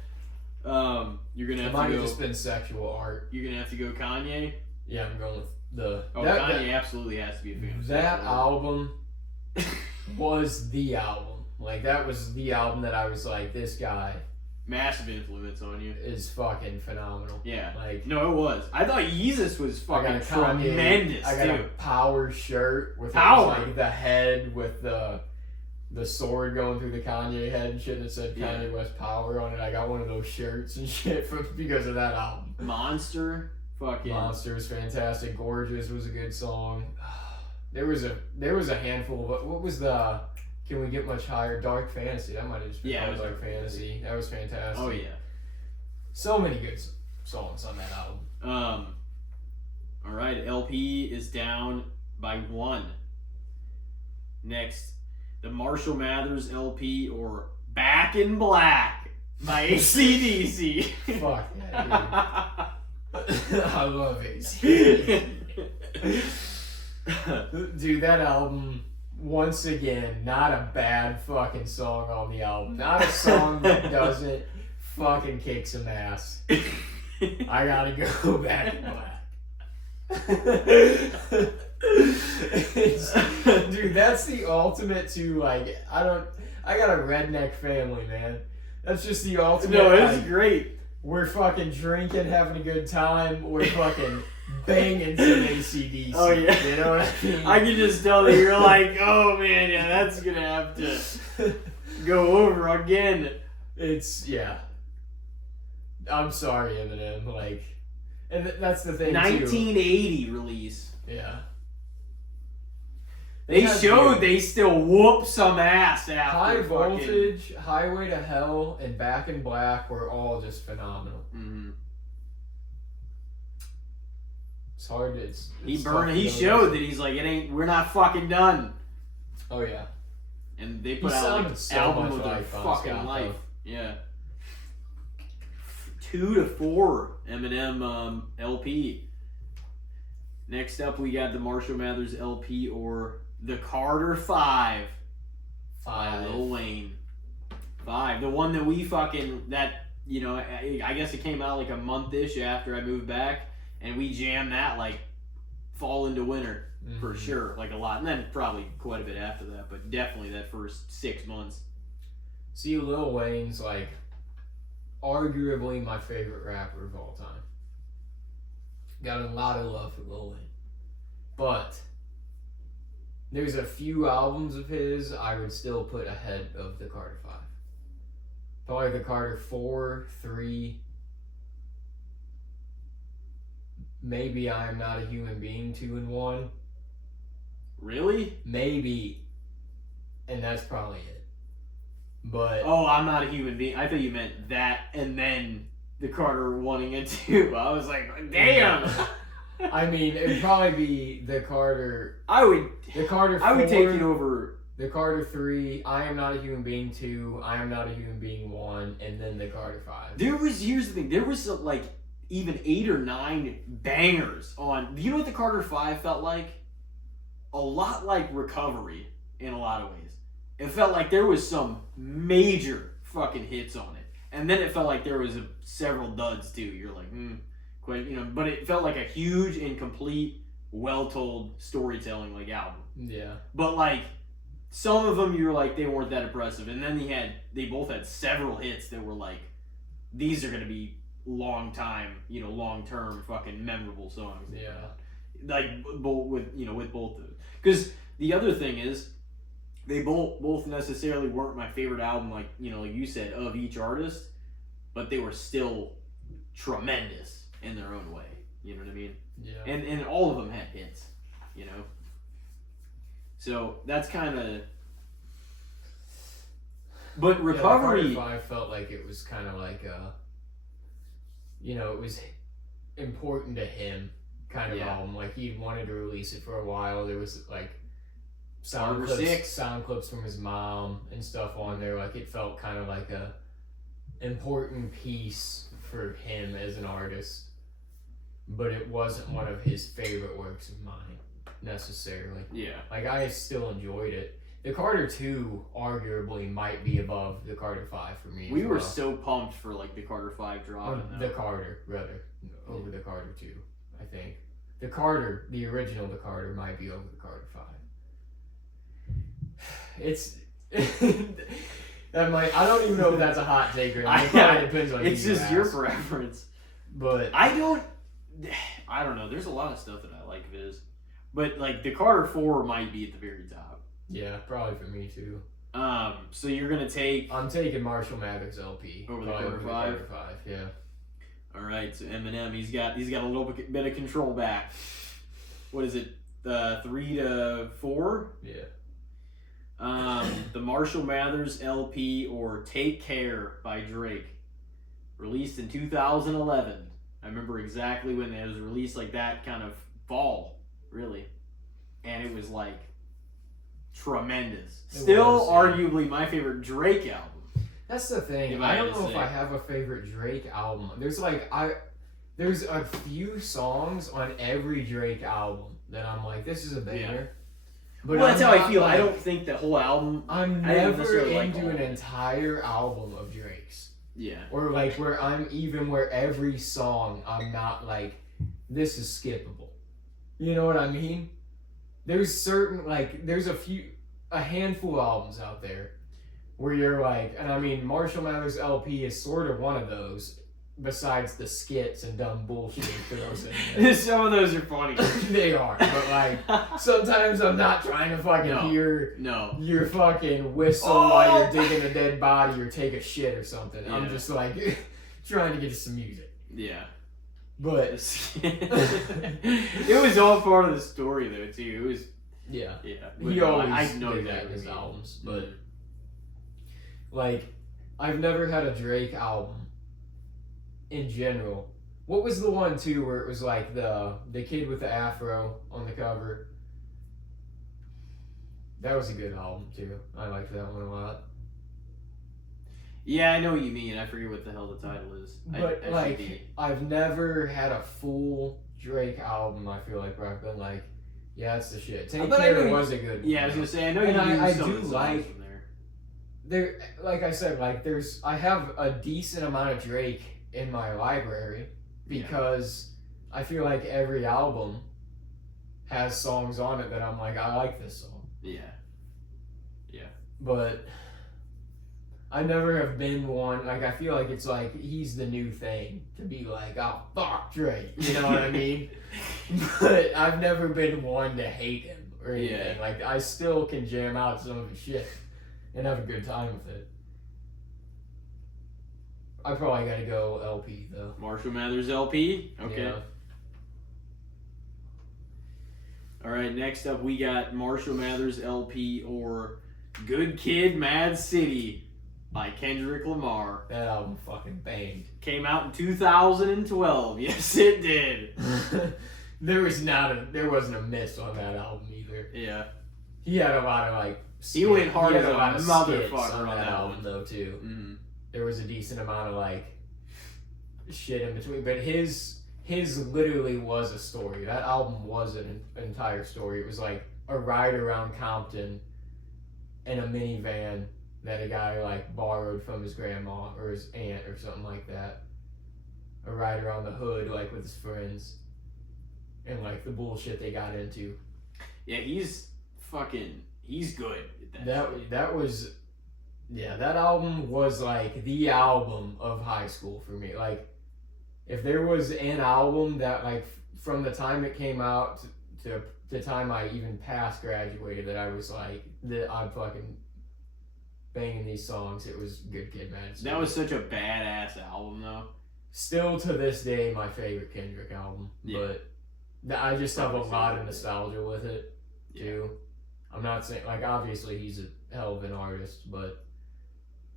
You're gonna have to go. It might have just been sexual art. You're gonna have to go Kanye. Yeah, I'm going with the. Kanye absolutely has to be a fan. That album was the album. Like, that was the album that I was like, this guy. Massive influence on you. Is fucking phenomenal. Yeah. Like, no, it was. I thought Yeezus was fucking tremendous. I got a Power shirt with like the head with the sword going through the Kanye head and shit that said Kanye West Power on it. I got one of those shirts and shit because of that album. Monster is fantastic. Gorgeous was a good song. There was a handful of, what was the Can We Get Much Higher? Dark Fantasy. That might have just been Dark Fantasy. That was fantastic. Oh yeah. So many good songs on that album. All right, LP is down by 1. Next, the Marshall Mathers LP, or Back in Black by AC/DC. Fuck yeah, dude. I love AC/DC. Dude, that album, once again, not a bad fucking song on the album. Not a song that doesn't fucking kick some ass. I gotta go Back in Black. Dude, that's the ultimate to like, I got a redneck family, man. That's just the ultimate. No, it's like, great. We're fucking drinking, having a good time. We're fucking banging some AC/DC. Oh yeah, you know what I mean? I can just tell that you're like, oh man, yeah, that's gonna have to go over again. I'm sorry, Eminem. Like, and that's the thing. 1980 release. Yeah. They had showed the they still whoop some ass after High fucking- Voltage, Highway to Hell, and Back in Black were all just phenomenal. Mhm. It's hard to. It's He tough burned. to He know showed this. that he's like, it ain't. We're not fucking done. Oh yeah. And they He put out like sounded so album much of their like fucking Bon Scott, life. though. Yeah. 2 to 4 Eminem LP. Next up, we got the Marshall Mathers LP or the Carter 5 by Lil Wayne. 5, the one that we fucking I guess it came out like a month-ish after I moved back, and we jammed that like fall into winter. For sure, like a lot, and then probably quite a bit after that, but definitely that first 6 months. See, Lil Wayne's like arguably my favorite rapper of all time. Got a lot of love for Lil Wayne, but there's a few albums of his I would still put ahead of the Carter 5. Probably the Carter 4, 3. Maybe I Am Not a Human Being 2 and 1. Really? Maybe. And that's probably it. But Oh, I'm Not a Human Being. I thought you meant that and then the Carter 1 and 2. I was like, damn. I mean, it'd probably be the Carter I would 4, I would take it over. the Carter 3, I Am Not a Human Being 2, I Am Not a Human Being 1, and then the Carter 5. Here's the thing. There was like even 8 or 9 bangers on. You know what the Carter 5 felt like? A lot like Recovery in a lot of ways. It felt like there was some major fucking hits on it, and then it felt like there was several duds too. You're like, but it felt like a huge and complete, well-told storytelling like album. Yeah. But like some of them, you're like they weren't that impressive, and then they both had several hits that were like, these are gonna be long term fucking memorable songs. Yeah. Like with both of them. Because the other thing is, they both necessarily weren't my favorite album, like you said, of each artist, but they were still tremendous in their own way. You know what I mean? Yeah. And all of them had hits. So that's kind of. But Recovery. Yeah, the Carter 5 felt like it was kind of like it was important to him kind of album. Like he wanted to release it for a while. There was like sound clips from his mom and stuff on there. Like it felt kind of like a important piece for him as an artist, but it wasn't one of his favorite works of mine necessarily. Yeah. Like I still enjoyed it. The Carter 2 arguably might be above the Carter 5 for me. We were so pumped for like the Carter 5 dropping. The Carter, rather, over the Carter 2, I think. The Carter, the original The Carter, might be over the Carter 5. It's I don't even know if that's a hot take or not. It probably depends on it's who you just your ask. preference. But I don't know. There's a lot of stuff that I like of his, but like the Carter 4 might be at the very top. yeah, probably for me too. So you're gonna take. I'm taking Marshall Mathers LP Over the probably Carter 5? Carter 5. Yeah. All right, so Eminem, he's got a little bit of control back. What is it? 3 to 4. Yeah. The Marshall Mathers LP or Take Care by Drake, released in 2011. I remember exactly when it was released, like that kind of fall, really, and it was like tremendous. Still, arguably my favorite Drake album. That's the thing. I don't know if I have a favorite Drake album. There's a few songs on every Drake album that I'm like, this is a banger. Yeah. But Well, that's how I feel. like, I don't think the whole album. I'm I don't never necessarily like into all an of it. entire album of Drake's. Yeah. Or like where every song I'm not like, this is skippable. You know what I mean? There's certain there's a handful of albums out there where you're like, and I mean Marshall Mathers LP is sort of one of those, besides the skits and dumb bullshit it throws in there. Some of those are funny. They are, but like sometimes I'm not trying to fucking hear your fucking whistle while you're digging a dead body or take a shit or something. Yeah. I'm just like trying to get to some music. Yeah. But It was all part of the story though too. Yeah. Yeah. He no, always I know did exactly that in what his you mean. albums, but like, I've never had a Drake album in general. What was the one too where it was like the kid with the afro on the cover? That was a good album too. I liked that one a lot. Yeah, I know what you mean. I forget what the hell the title is. But I like, should be- I've never had a full Drake album. I feel like where I've been like, yeah, that's the shit. Take But I know Care you- was a good one. yeah, I was gonna say I know And you I use some do of the songs like- from there. There, like I said, like I have a decent amount of Drake in my library because I feel like every album has songs on it that I'm like, I like this song. Yeah. But I never have been one, like I feel like it's like he's the new thing to be like, oh fuck Drake, you know what I mean? But I've never been one to hate him or anything. Yeah. Like I still can jam out some of his shit and have a good time with it. I probably gotta go LP though. Marshall Mathers LP. Okay. Yeah. All right. Next up, we got Marshall Mathers LP or Good Kid, Mad City by Kendrick Lamar. That album fucking banged. Came out in 2012. Yes, it did. There wasn't a miss on that album either. Yeah. He had a lot of like. He went hard had as a lot of motherfucker skits on that album one. though too. Mm-hmm. There was a decent amount of like shit in between, but his literally was a story. That album was an entire story. It was like a ride around Compton in a minivan that a guy like borrowed from his grandma or his aunt or something like that. A ride around the hood like with his friends, and like the bullshit they got into. Yeah, he's good at that. That was, yeah, that album was like the album of high school for me. Like, if there was an album that like from the time it came out to the time I even past graduated that I was like that I'm fucking banging these songs, it was Good Kid, Mad City. That was such a badass album, though. Still to this day my favorite Kendrick album, Yeah. but I just have a Probably lot so. of nostalgia with it Yeah. too. I'm not saying like obviously he's a hell of an artist, but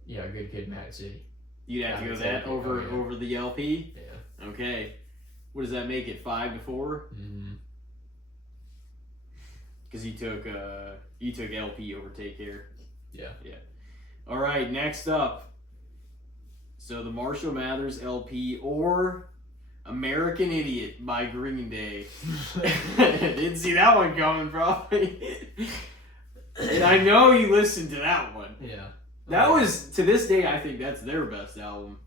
yeah, Good Kid, Mad City. You'd have to Yeah, go that exactly. over Oh, yeah. over the LP. Yeah. Okay. What does that make it? 5-4? Mm-hmm. Because you took LP over Take Care. Yeah. All right. Next up. So the Marshall Mathers LP or American Idiot by Green Day. Didn't see that one coming, probably. And I know you listened to that one. Yeah. That was, to this day, I think that's their best album.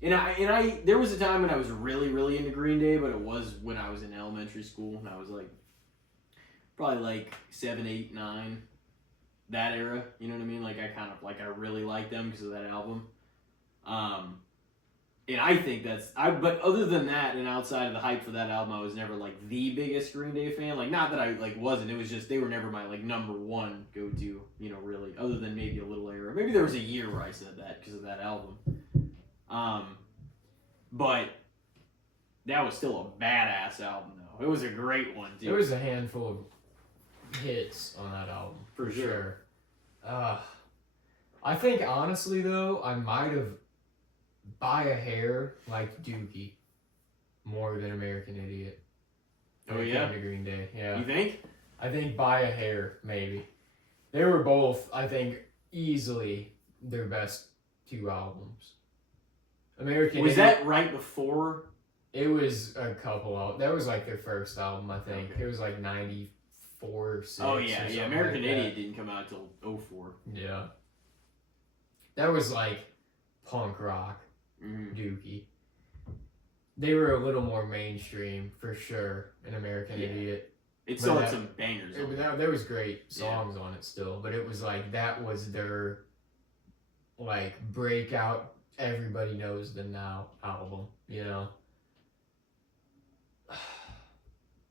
And I there was a time when I was really, really into Green Day, but it was when I was in elementary school, and I was like, probably like 7, 8, 9, that era. You know what I mean? Like I really liked them because of that album. And I think but other than that, and outside of the hype for that album, I was never like the biggest Green Day fan. Like, not that I like wasn't, it was just they were never my like number one go-to, you know, really, other than maybe a little era. Maybe there was a year where I said that because of that album. But that was still a badass album though. It was a great one too. There was a handful of hits on that album. For sure. I think honestly though, I might have By a Hair liked Dookie more than American Idiot. Oh, When it yeah? came to Green Day. Yeah. You think? I think By a Hair, maybe. They were both, I think, easily their best two albums. American Was Idiot, that right before? it was a couple out. That was like their first album, I think. Okay. It was like 94, 6. Oh or yeah, something American like that. Idiot didn't come out until 04. Yeah. That was like punk rock, Mm-hmm. Dookie. They were a little more mainstream for sure in American Yeah. Idiot. It still But had that- some bangers. on it. There was great songs on it still, but it was like that was their like breakout. Everybody knows the now album, you know.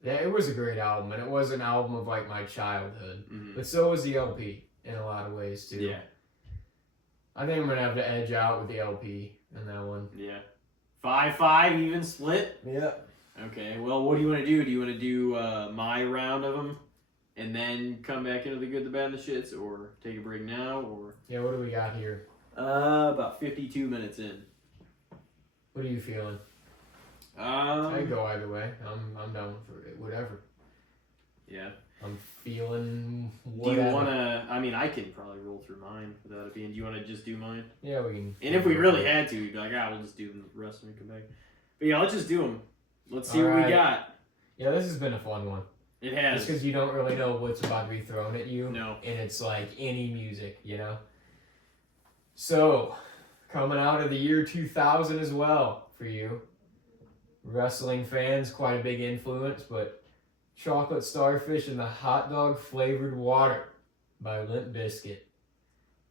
Yeah, it was a great album, and it was an album of like my childhood, Mhm. but so was the LP in a lot of ways too. Yeah, I think I'm gonna have to edge out with the LP in that one. yeah. 5-5 even split. Yeah. Okay. Well, what do you want to do? Do you want to do my round of them, and then come back into the good, the bad, and the shits, or take a break now, or Yeah, what do we got here? about 52 minutes in. What are you feeling? I go either way. I'm down for it. Whatever. Yeah. I'm feeling Do whatever. you want to? I mean, I can probably roll through mine without it being. Do you want to just do mine? Yeah, we can. And if we really had to, we'd be like, we'll just do the rest and we come back. But yeah, let's just do them. Let's see what we got. Yeah, this has been a fun one. It has. Just because you don't really know what's about to be thrown at you. No. And it's like any music, you know? So, coming out of the year 2000 as well for you. Wrestling fans, quite a big influence, but Chocolate Starfish and the Hot Dog Flavored Water by Limp Bizkit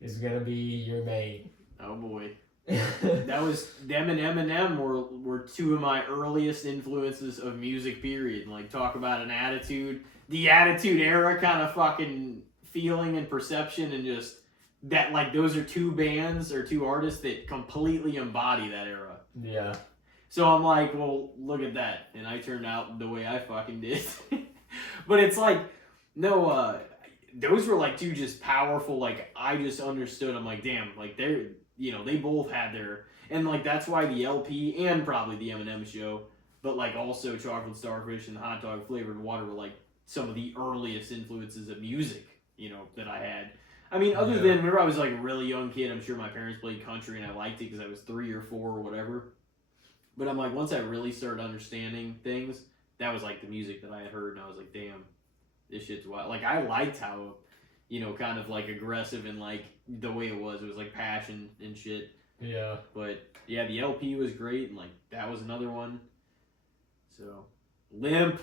is going to be your main. Oh boy. That was them, and Eminem were two of my earliest influences of music, period. Like, talk about an attitude, the attitude era kind of fucking feeling and perception, and just that, like, those are two bands or two artists that completely embody that era. Yeah. So I'm like, well, look at that. And I turned out the way I fucking did. But it's like, no, those were like two just powerful, like, I just understood. I'm like, damn, like, they're, you know, they both had their, and like, that's why the LP and probably the Eminem show, but like also Chocolate Starfish and the Hot Dog Flavored Water were like some of the earliest influences of music, you know, that I had. I mean, other than whenever I was like a really young kid, I'm sure my parents played country and I liked it because I was 3 or 4 or whatever. But I'm like, once I really started understanding things, that was like the music that I had heard, and I was like, damn, this shit's wild. Like, I liked how, you know, kind of like aggressive and like the way it was. It was like passion and shit. Yeah. But yeah, the LP was great, and like that was another one. So, Limp.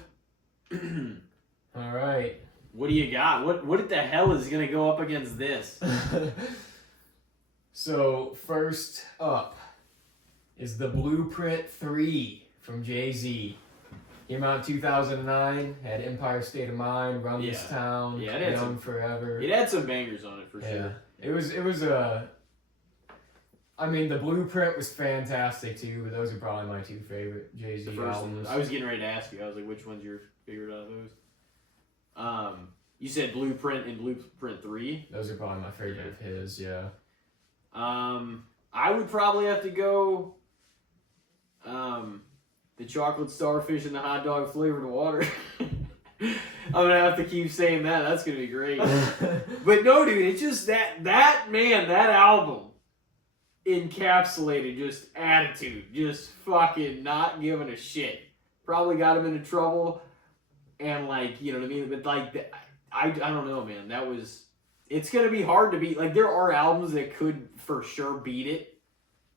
All right. What do you got? What the hell is gonna go up against this? So, first up is the Blueprint 3 from Jay-Z. Came out in 2009, had Empire State of Mind, Run This Town, Young Forever. It had some bangers on it for sure. It was a... I mean, the Blueprint was fantastic too, but those are probably my 2 favorite Jay-Z albums. I was getting ready to ask you, I was like, which one's your favorite out of those? You said Blueprint and Blueprint 3? Those are probably my favorite of his, yeah. I would probably have to go the Chocolate Starfish and the Hot Dog Flavored Water. I'm gonna have to keep saying that. That's gonna be great. But no, dude, it's just that album encapsulated just attitude, just fucking not giving a shit. Probably got him into trouble, and like, you know what I mean. But like, I don't know, man. That was. It's gonna be hard to beat. Like, there are albums that could for sure beat it.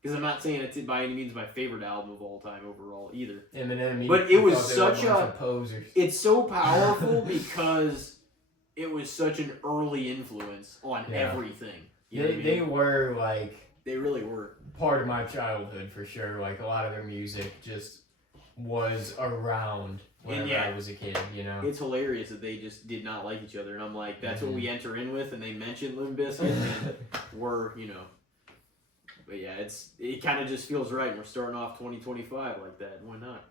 Because I'm not saying it's by any means my favorite album of all time overall either. Eminem, but it was such a posers. It's so powerful because it was such an early influence on everything. You know what I mean? They were like, they really were part of my childhood for sure. Like, a lot of their music just was around whenever I was a kid. You know, it's hilarious that they just did not like each other, and I'm like, that's what we enter in with, and they mentioned Limp Bizkit, and we're, you know. But yeah, it kind of just feels right. We're starting off 2025 like that. Why not?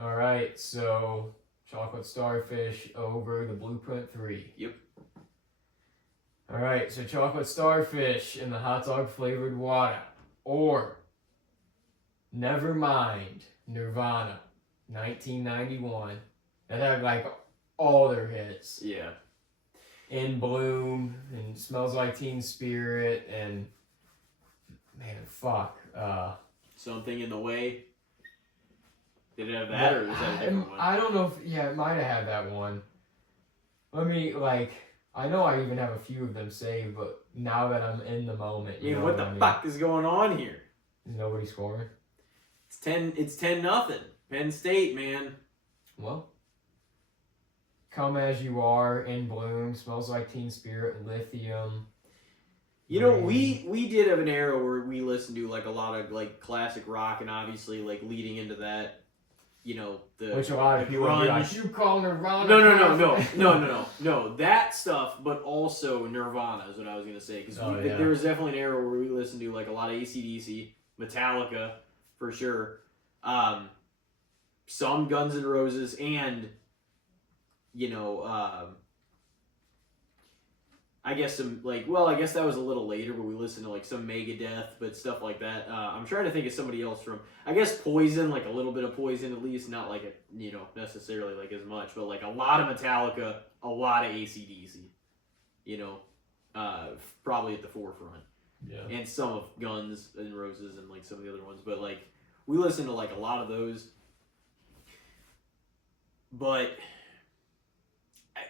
All right, so Chocolate Starfish over the Blueprint 3. Yep. All right, so Chocolate Starfish in the Hot Dog Flavored Water, or Nevermind, Nirvana, 1991. That had like all their hits. Yeah. In Bloom and Smells Like Teen Spirit and. Man, fuck. Something in the Way. Did it have that, or was that a different one? I don't know if... Yeah, it might have had that one. Let me, like... I know I even have a few of them saved, but now that I'm in the moment... Yeah, what the fuck is going on here? Is nobody scoring? It's 10-0. Penn State, man. Well... Come As You Are, In Bloom, Smells Like Teen Spirit, Lithium... You know, we did have an era where we listened to like a lot of like classic rock, and obviously like leading into that, you know, which a lot of people would be like, you call Nirvana? No, that stuff, but also Nirvana is what I was gonna say, because there was definitely an era where we listened to like a lot of AC/DC, Metallica, for sure, some Guns N' Roses, and you know, I guess some like, well, I guess that was a little later, but we listened to like some Megadeth, but stuff like that. I'm trying to think of somebody else from, I guess Poison, like a little bit of Poison at least, not like a, you know, necessarily like as much, but like a lot of Metallica, a lot of AC/DC, you know, probably at the forefront, Yeah. and some of Guns and Roses and like some of the other ones, but like we listened to like a lot of those, but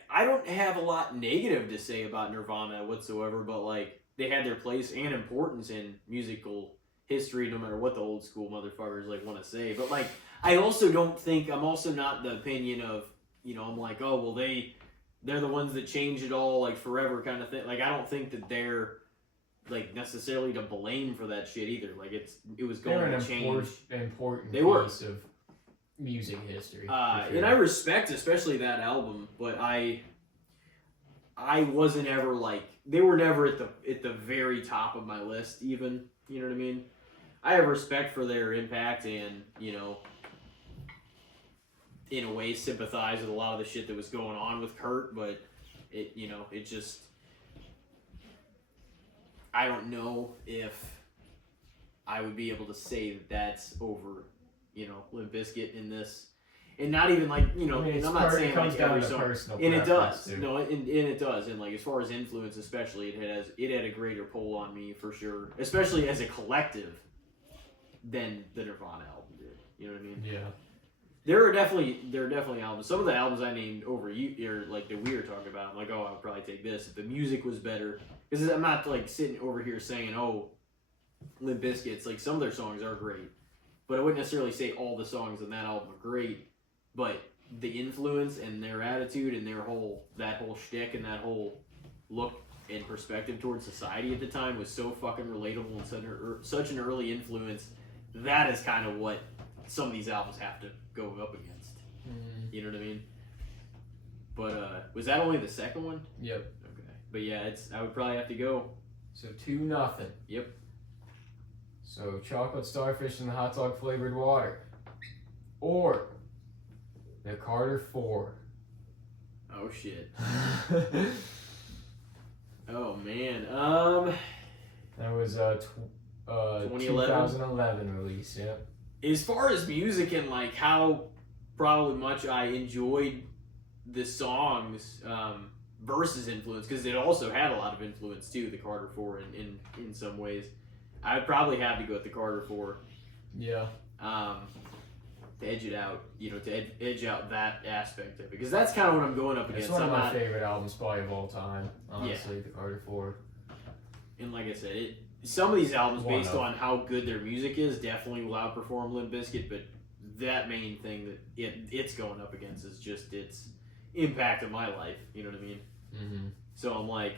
I don't have a lot negative to say about Nirvana whatsoever, but like they had their place and importance in musical history, no matter what the old school motherfuckers like want to say. But like, I also don't think I'm also not the opinion of, you know, I'm like, oh well, they're the ones that change it all like forever kind of thing. Like I don't think that they're like necessarily to blame for that shit either. Like it was going They're to an change. important They were. piece of music history. For And sure. I respect especially that album, but I wasn't ever like, they were never at the very top of my list even, you know what I mean? I have respect for their impact and, you know, in a way sympathize with a lot of the shit that was going on with Kurt, but it, you know, it just, I don't know if I would be able to say that that's over, you know, Limp Bizkit in this. And not even like, you know, I mean, and I'm not saying it comes like down every to song. personal And it preference, does. too. No, and it does. And like as far as influence especially, it had a greater pull on me for sure. Especially as a collective than the Nirvana album did. You know what I mean? Yeah. There are definitely albums. Some of the albums I named over you or like that we were talking about, I'm like, oh, I would probably take this if the music was better. Because I'm not like sitting over here saying, oh, Limp Bizkit's like some of their songs are great, but I wouldn't necessarily say all the songs on that album are great. But the influence and their attitude and their whole shtick and that whole look and perspective towards society at the time was so fucking relatable and such an early influence. That is kind of what some of these albums have to go up against. Mm. You know what I mean? But was that only the second one? Yep. Okay. But yeah, I would probably have to go. So 2-0. Yep. So chocolate starfish and the hot dog flavored water, or the Carter 4. Oh shit. Oh man. That was 2011? 2011 release. Yep. As far as music and like how probably much I enjoyed the songs versus influence, because it also had a lot of influence too, the Carter 4 in some ways. I would probably have to go with the Carter 4. Yeah. To edge it out, you know, to edge out that aspect of it, because that's kind of what I'm going up against. It's one of I'm my not, favorite albums probably of all time. Honestly, the Carter 4. and like I said, some of these albums, One based of. on how good their music is, definitely will outperform Limp Bizkit. But that main thing that it's going up against is just its impact on my life. You know what I mean? Mm-hmm. So I'm like,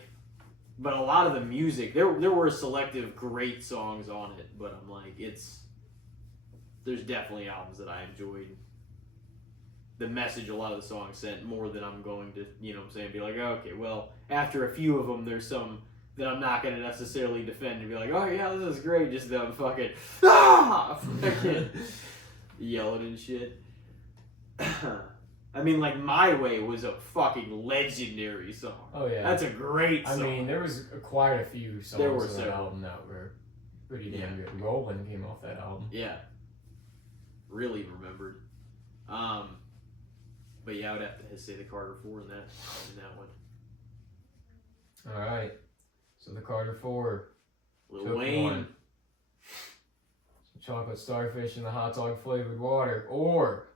but a lot of the music, there were selective great songs on it, but I'm like, there's definitely albums that I enjoyed. The message a lot of the songs sent more than I'm going to, you know what I'm saying, be like, okay, well, after a few of them, there's some that I'm not going to necessarily defend and be like, oh yeah, this is great, just them fucking, fucking yelling and shit. I mean, like, My Way was a fucking legendary song. Oh yeah. That's a great I song. mean, there was quite a few songs There were on that several. album that were pretty damn Yeah. good. Rollin' came off that album. Yeah. Really remembered. But yeah, I would have to say the Carter 4 in that one. All right. So the Carter 4. Lil Took Wayne. one. Chocolate starfish and the hot dog flavored water, or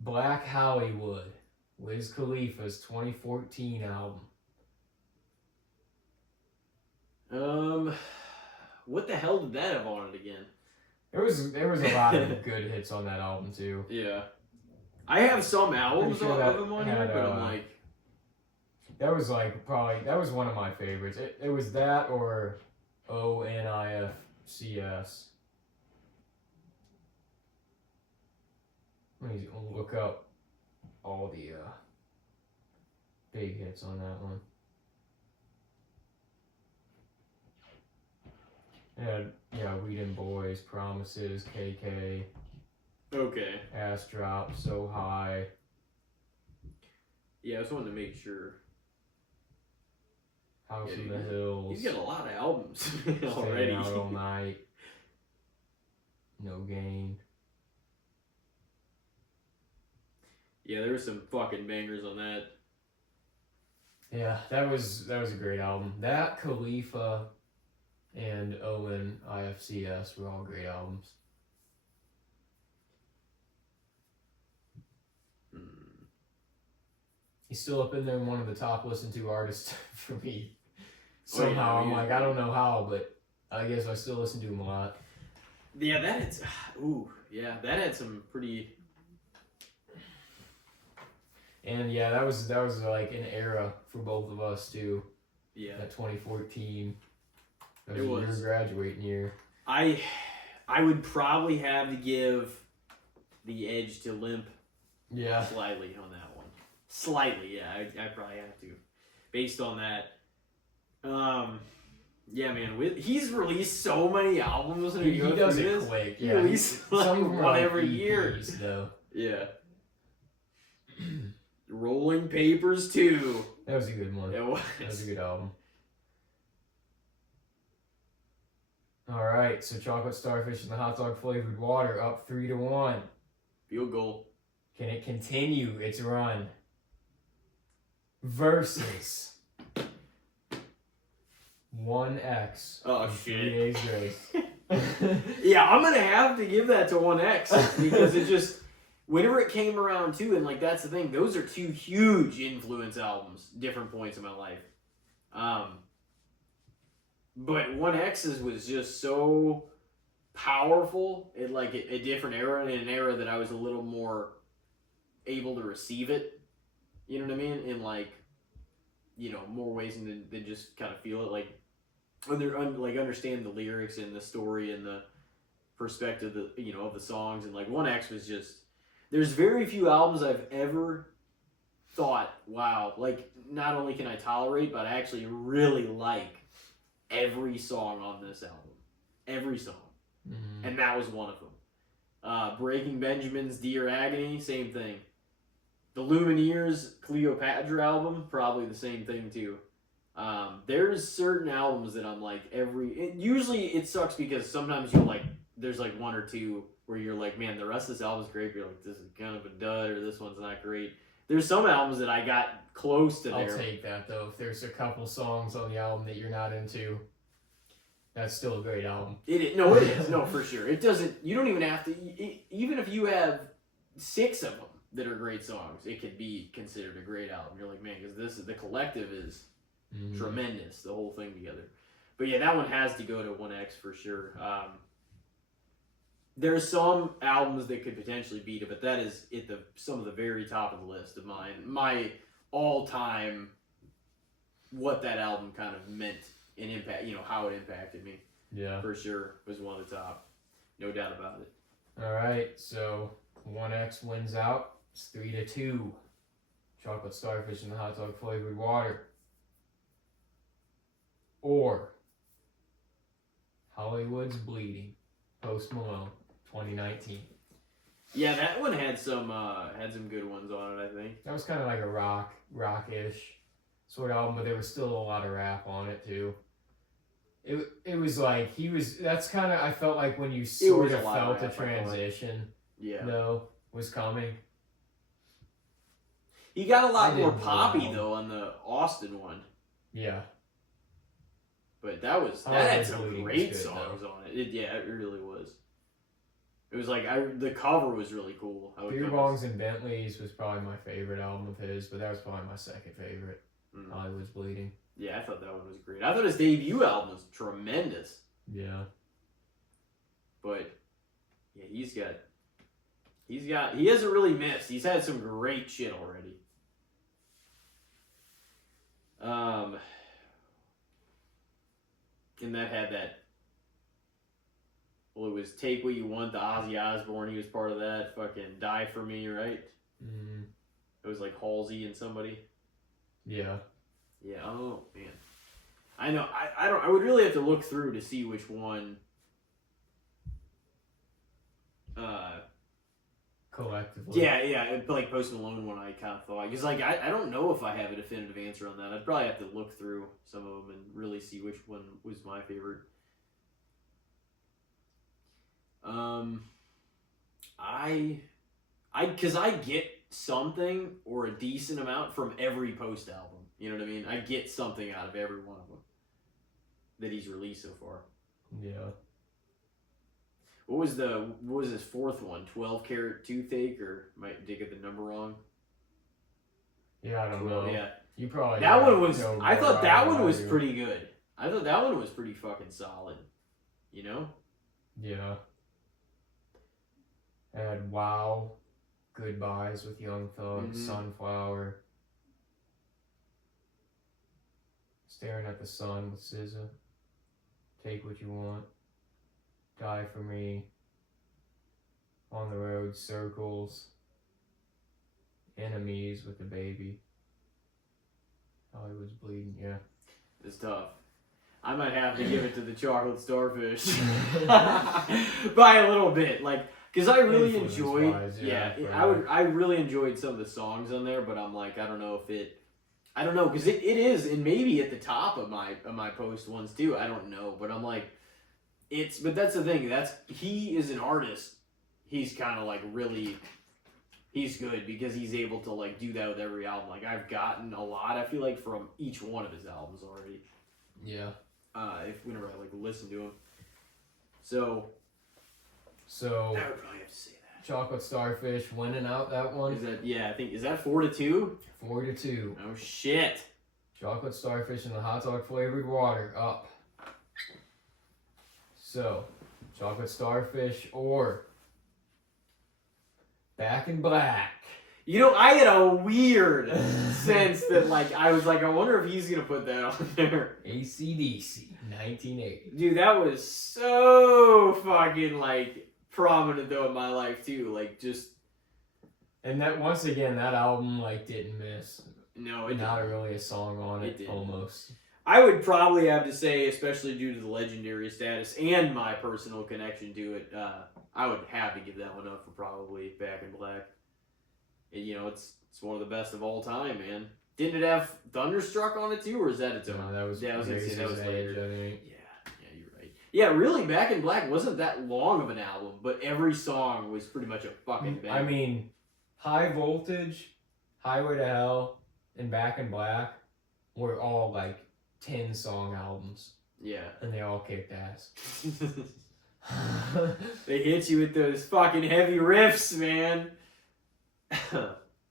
Black Hollywood, Wiz Khalifa's 2014 album. What the hell did that have on it again? There was a lot of good hits on that album too. Yeah. I have some albums Pretty sure of that them on here, had, but I'm like, That was like probably that was one of my favorites. It was that or ONIFCS. Let me look up all the big hits on that one. Yeah, Weed and Boys, Promises, KK, okay. Ass Drop, So High. Yeah, I just wanted to make sure. House Yeah, in the Hills. He's got a lot of albums Staying already. Out All Night. No Gain. Yeah, there were some fucking bangers on that. Yeah, that was a great album. That, Khalifa, and Owen IFCS were all great albums. He's still up in there, one of the top listened to artists for me. Somehow, I'm like, I don't know how, but I guess I still listen to him a lot. Yeah, that had, that had some pretty. And yeah, that was like an era for both of us too. Yeah. That 2014. That It was was. your graduating year. I would probably have to give the edge to Limp. Yeah. Slightly on that one. Slightly, yeah. I probably have to, based on that. Yeah, man. He's released so many albums. And He does it quick. He Yeah. released like Some of them one are like every EPs, year. though. Yeah. Rolling Papers 2. That was a good one. It was. That was a good album. All right, so Chocolate Starfish and the Hot Dog Flavored Water up 3-1. Field goal. Can it continue its run? Versus 1X. Oh, and shit. 3 Days Grace. Yeah, I'm gonna have to give that to 1X because it just whenever it came around too, and like that's the thing, those are two huge influence albums, different points in my life. But 1X's was just so powerful in like a different era, and in an era that I was a little more able to receive it. You know what I mean? In like, you know, more ways than just kind of feel it. Like understand the lyrics and the story and the perspective of the songs, and like 1X was just, there's very few albums I've ever thought, wow, like not only can I tolerate, but I actually really like every song on this album. Every song. Mm-hmm. And that was one of them. Breaking Benjamin's Dear Agony, same thing. The Lumineers Cleopatra album, probably the same thing too. There's certain albums that I'm like usually it sucks because sometimes you're like, there's like one or two where you're like, man, the rest of this album's great. You're like, this is kind of a dud, or this one's not great. There's some albums that I got close to there. I'll take that though. If there's a couple songs on the album that you're not into, that's still a great album. It is. No, for sure. It doesn't, you don't even have to, even if you have 6 of them that are great songs, it could be considered a great album. You're like, man, because the collective is tremendous, the whole thing together. But yeah, that one has to go to 1X for sure. There's some albums that could potentially beat it, but that is at some of the very top of the list of mine. My all-time, what that album kind of meant and impact, how it impacted me. Yeah. For sure, was one of the top. No doubt about it. All right, so 1X wins out. It's 3-2. Chocolate Starfish and the Hot Dog Flavored Water. Or Hollywood's Bleeding, Post Malone, 2019. Yeah, that one had some good ones on it, I think. That was kind of like a rockish sort of album, but there was still a lot of rap on it too. It was like that's kind of, I felt like when you sort of felt a transition, though, was coming. He got a lot more poppy though on the Austin one. Yeah. But that had some great songs on it. It really was. It was like the cover was really cool. Beer Bongs and Bentleys was probably my favorite album of his, but that was probably my second favorite. Hollywood's Bleeding. Yeah, I thought that one was great. I thought his debut album was tremendous. Yeah. But yeah, he hasn't really missed. He's had some great shit already. And that had that. Well, it was Take What You Want, the Ozzy Osbourne. He was part of that. Fucking Die For Me, right? Mm-hmm. It was like Halsey and somebody. Yeah. Yeah. Oh man. I know. I would really have to look through to see which one collectively. Yeah, like Post Malone one I kind of thought. Because, like, I don't know if I have a definitive answer on that. I'd probably have to look through some of them and really see which one was my favorite. Because I get something or a decent amount from every Post album. You know what I mean? I get something out of every one of them that he's released so far. Yeah. What was his fourth one? 12 Karat Toothache, or might dig get the number wrong? Yeah, I don't know. Yeah. You probably That one was. know I more thought that about one was you. pretty good. I thought that one was pretty fucking solid. You know? Yeah. And Wow, Goodbyes with Young Thug, Sunflower, Staring at the Sun with SZA, Take What You Want, Die For Me, On the Road, Circles, Enemies with the Baby, Hollywood's Bleeding, yeah. It's tough. I might have to give it to the Chocolate Starfish by a little bit, like, because I really enjoyed. I really enjoyed some of the songs on there, but I'm like, I don't know, because it is, and maybe at the top of my Post ones too. I don't know, but I'm like, but that's the thing. He is an artist. He's kind of like really. He's good because he's able to like do that with every album. Like I've gotten a lot, I feel like, from each one of his albums already. Yeah. Whenever I like listen to him. So I would probably have to say that. Chocolate Starfish winning out that one. Is that 4-2? 4-2. Oh shit. Chocolate Starfish and the hot dog flavored water up. So, Chocolate Starfish or Back in Black. You know, I had a weird sense that, like, I was like, I wonder if he's going to put that on there. AC/DC, 1980. Dude, that was so fucking, like, prominent, though, in my life, too. Like, just... And that, once again, that album, like, didn't miss. No, it Not didn't. really a song on it, didn't. almost. I would probably have to say, especially due to the legendary status and my personal connection to it, I would have to give that one up for probably Back in Black. You know, it's one of the best of all time, man. Didn't it have Thunderstruck on it too, or is that its own? No, that was, I was gonna say that was later. I think. Yeah, you're right. Yeah, really, Back in Black wasn't that long of an album, but every song was pretty much a fucking banger. I mean, High Voltage, Highway to Hell, and Back in Black were all like 10-song albums, yeah, and they all kicked ass. They hit you with those fucking heavy riffs, man.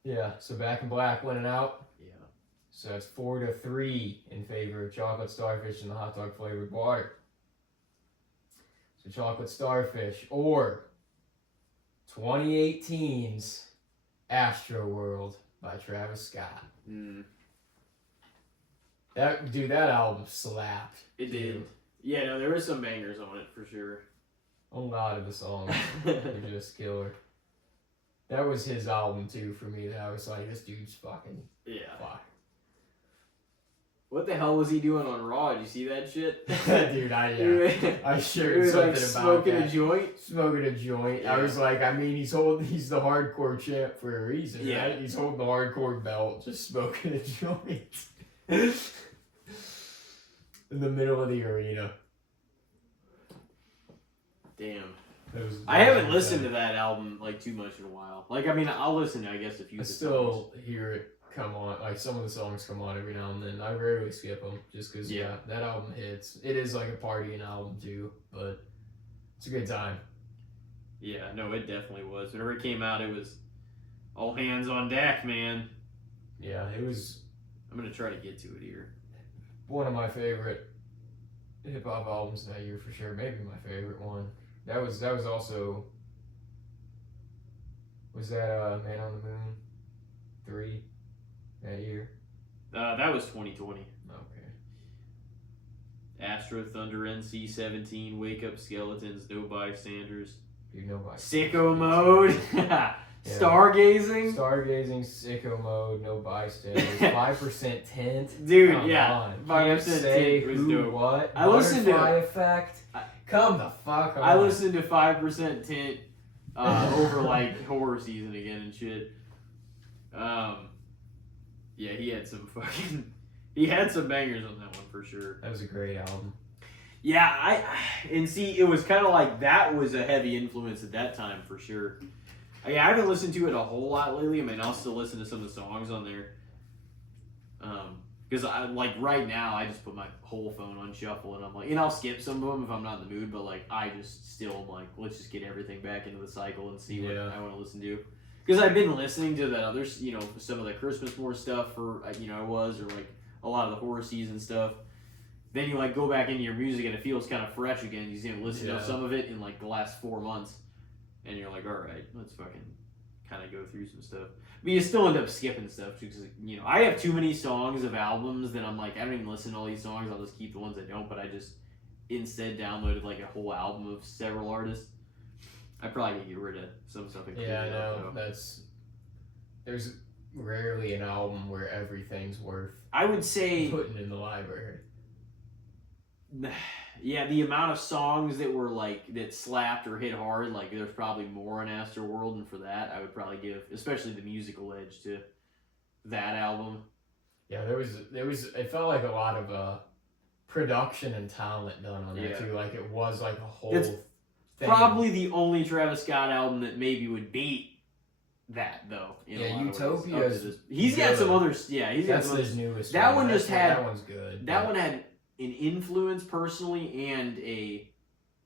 Yeah, so Back in Black winning out. Yeah. So it's 4-3 in favor of Chocolate Starfish and the hot dog flavored water. So Chocolate Starfish or 2018's Astroworld by Travis Scott. That album slapped. It did. Yeah, no, there was some bangers on it for sure. A lot of the songs were just killer. That was his album too for me. That I was like, this dude's fucking fire. What the hell was he doing on Raw? Did you see that shit? Dude, I shared he was something like about smoking that. a joint. Smoking a joint. Yeah. I was like, I mean, he's the hardcore champ for a reason, Yeah. right? He's holding the hardcore belt, just smoking a joint in the middle of the arena. Damn. That I haven't was listened to insane. that album like too much in a while. Like, I mean, I'll listen to, I guess, a few I of the still hear it come on, like some of the songs come on every now and then. I rarely skip them just because that album hits. It is like a partying album too, but it's a good time. Yeah, no, it definitely was. Whenever it came out, it was all hands on deck, man. Yeah, it was I'm gonna try to get to it here. one of my favorite hip hop albums that year for sure. Maybe my favorite one. That was also. Was that Man on the Moon 3 that year? That was 2020. Okay. Astro Thunder NC-17, Wake Up Skeletons, No Bystanders, Dude, nobody. Sicko Mode, Stargazing. Stargazing, Sicko Mode, No Bystanders, 5% Tint. Dude, Come yeah, on. 5% Can't say Tint was who, dope. what. I listened to- Butterfly Effect. Come the fuck on. I listened to 5% Tint over like horror season again and shit. Yeah, he had some bangers on that one for sure. That was a great album. Yeah, and see, it was kind of like that was a heavy influence at that time for sure. I haven't listened to it a whole lot lately. I mean, I'll still listen to some of the songs on there. Because I like right now, I just put my whole phone on shuffle, and I'm like, and I'll skip some of them if I'm not in the mood. But like, I just still am like, let's just get everything back into the cycle and see what I want to listen to. Because I've been listening to the others, you know, some of the Christmas more stuff for I was, or like a lot of the horror season stuff. Then you like go back into your music and it feels kind of fresh again. You listen to some of it in like the last 4 months, and you're like, all right, let's fucking kind of go through some stuff. But you still end up skipping stuff because I have too many songs of albums that I'm like, I don't even listen to all these songs. I'll just keep the ones I don't. But I just instead downloaded like a whole album of several artists. I probably could get rid of some stuff. Yeah, I know. There's rarely an album where everything's worth. I would say putting in the library. Yeah, the amount of songs that were like that slapped or hit hard, like there's probably more in Astroworld, and for that I would probably give, especially the musical edge to that album. Yeah, there was. It felt like a lot of production and talent done on there too. Like it was like a whole. It's thing. Probably the only Travis Scott album that maybe would beat that though. Utopia. He's got some others. Yeah, that's his newest. That one just had. That one's good. That one had an influence personally and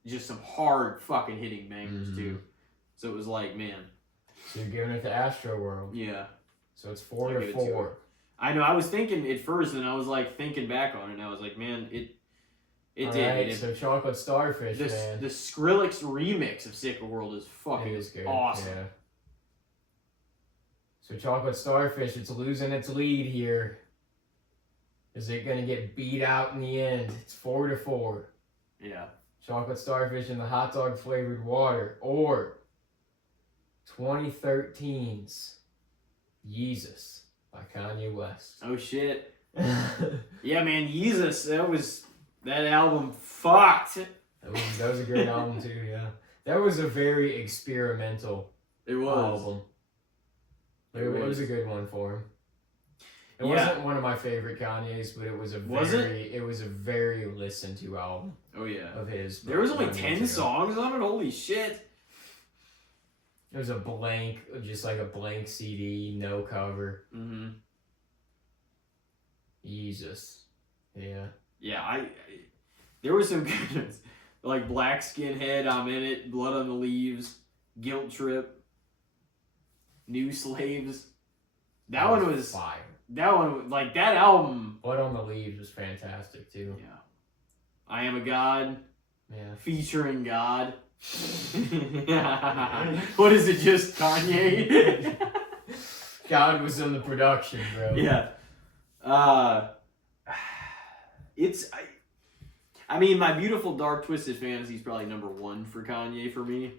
just some hard fucking hitting bangers too. So it was like, man. So you're giving it to Astroworld. Yeah. So it's 4-4. I know. I was thinking at first, and I was like thinking back on it, and I was like, man, it All did. Right, so Chocolate Starfish, man. The Skrillex remix of Sick World is fucking awesome. Yeah. So Chocolate Starfish, it's losing its lead here. Is it going to get beat out in the end? It's 4-4. Yeah. Chocolate Starfish in the hot dog flavored water, or 2013's Yeezus by Kanye West. Oh shit. Yeah, man, Yeezus, that album fucked. That was a great album too, yeah. That was a very experimental album. It was a good one for him. It wasn't one of my favorite Kanye's, but it was a very listened to album. Oh yeah. Of his. There was only 10 songs on it? Holy shit. It was just like a blank CD, no cover. Mm-hmm. Jesus. Yeah. Yeah, there was some good ones. Like Black Skinhead, I'm in it, Blood on the Leaves, Guilt Trip, New Slaves. That one was fire. That one, like that album. Blood on the Leaves was fantastic too. Yeah. I Am a God. Yeah. Featuring God. What is it, just Kanye? God was in the production, bro. Yeah. I mean, My Beautiful Dark Twisted Fantasy is probably number 1 for Kanye for me.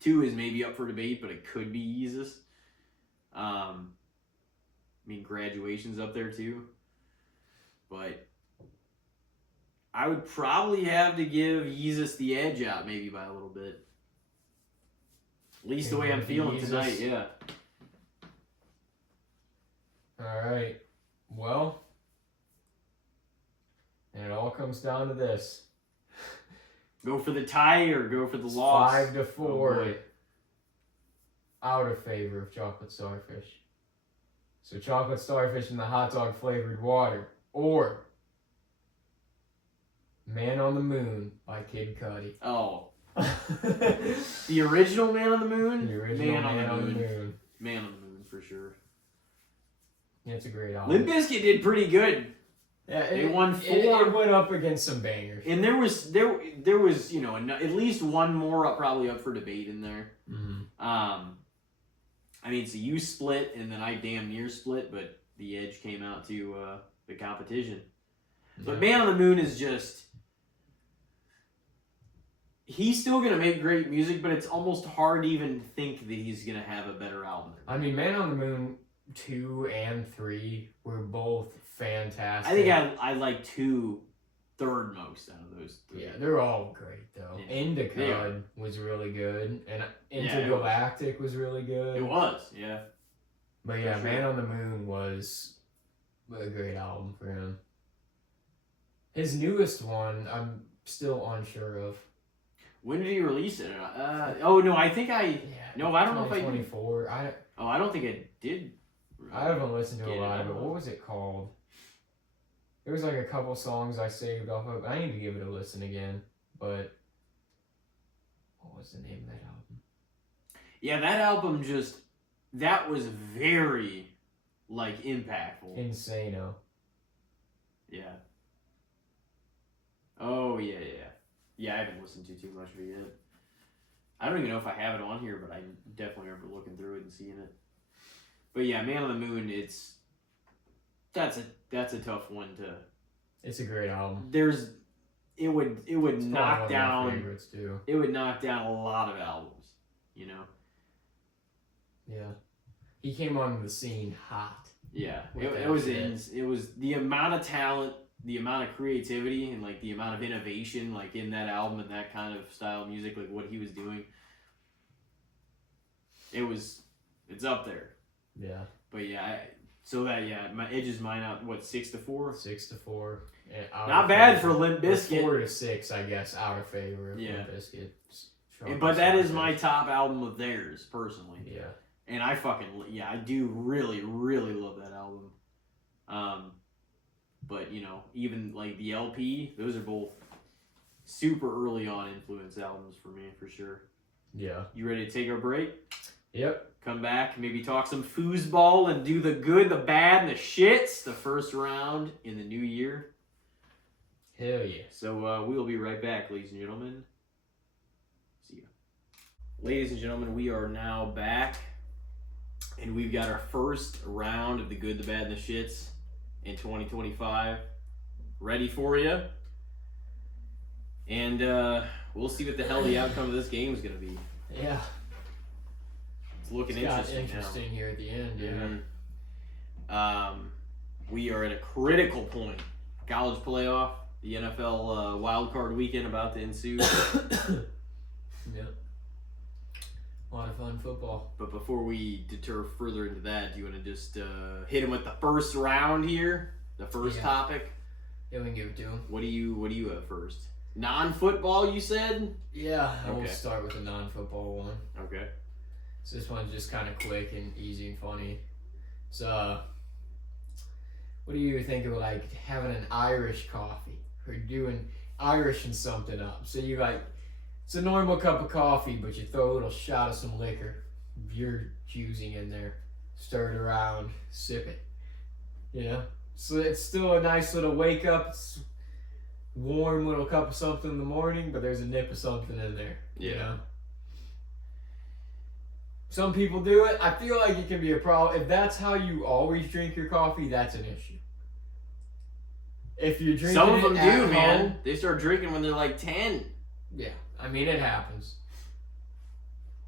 2 is maybe up for debate, but it could be Yeezus. I mean, Graduation's up there too. But I would probably have to give Yeezus the edge out maybe by a little bit. At least the way I'm feeling tonight, yeah. Alright. Well, and it all comes down to this. Go for the tie or go for the loss? 5-4. Oh, out of favor of Chocolate Starfish. So Chocolate Starfish in the hot dog flavored water, or Man on the Moon by Kid Cudi. Oh. The original Man on the Moon? The original Man on the Moon. Man on the Moon for sure. Yeah, it's a great album. Limp Bizkit did pretty good. Yeah, they won 4. It went up against some bangers. And there was at least one more probably up for debate in there. Mm-hmm. I mean, so you split, and then I damn near split, but the edge came out to the competition. Yeah. But Man on the Moon is just... He's still going to make great music, but it's almost hard to even think that he's going to have a better album. I mean, Man on the Moon 2 and 3 were both fantastic. I think I like 2 third most out of those three. Yeah, they're all great though. Yeah. Indica was really good, and Yeah, Intergalactic was really good. It was, yeah. But yeah, For Man sure. on the Moon was a great album for him. His newest one, I'm still unsure of. When did he release it? Oh no, I think I. Yeah, No, I don't know if I did. 2024. I don't think it did. I haven't listened to a Yeah, lot of I it. don't know. What was it called? There was like a couple songs I saved off of. I need to give it a listen again. But what was the name of that album? Yeah, that album that was very like impactful. Insano. Yeah. Oh yeah. Yeah, I haven't listened to too much of it yet. I don't even know if I have it on here, but I definitely remember looking through it and seeing it. But yeah, Man on the Moon, that's a tough one to. It's a great album. It would It's probably one knock of my down. favorites too. It would knock down a lot of albums, you know. Yeah. He came on the scene hot. Yeah, With it that was shit. it was the amount of talent, the amount of creativity, and like the amount of innovation, like in that album and that kind of style of music, like what he was doing. It's up there. Yeah. But yeah, it edges mine out. What 6-4? 6-4. Not bad for Limp Bizkit. 4-6, I guess, out of favor of Yeah. Limp Bizkit. But that is my top album of theirs personally. Yeah. And I do really, really love that album. But you know, even like the LP, those are both super early on influence albums for me, for sure. Yeah. You ready to take our break? Yep. Come back, maybe talk some foosball and do the good, the bad, and the shits. The first round in the new year. Hell yeah. So we'll be right back, ladies and gentlemen. See ya. Ladies and gentlemen, we are now back. And we've got our first round of the good, the bad, and the shits in 2025 ready for you. And we'll see what the hell the outcome of this game is going to be. Yeah. It's looking It's got interesting, interesting here at the end, yeah. Mhm. We are at a critical point. College playoff, the NFL wild card weekend about to ensue. Yep. A lot of fun football. But before we deter further into that, do you want to just hit him with the first round here? The first topic? Yeah, we can give it to him. What do you have first? Non-football, you said? Yeah, Okay. we'll start with a non-football one. Okay. So this one's just kind of quick and easy and funny. So, what do you think of like having an Irish coffee or doing Irishing something up? So you like, it's a normal cup of coffee, but you throw a little shot of some liquor, you're choosing in there, stir it around, sip it. You know, so it's still a nice little wake up. It's warm little cup of something in the morning, but there's a nip of something in there. You Yeah. know? Some people do it. I feel like it can be a problem. If that's how you always drink your coffee, that's an issue. If you're drinking Some of them it at do, home, man. They start drinking when they're like 10. yeah, I mean it happens.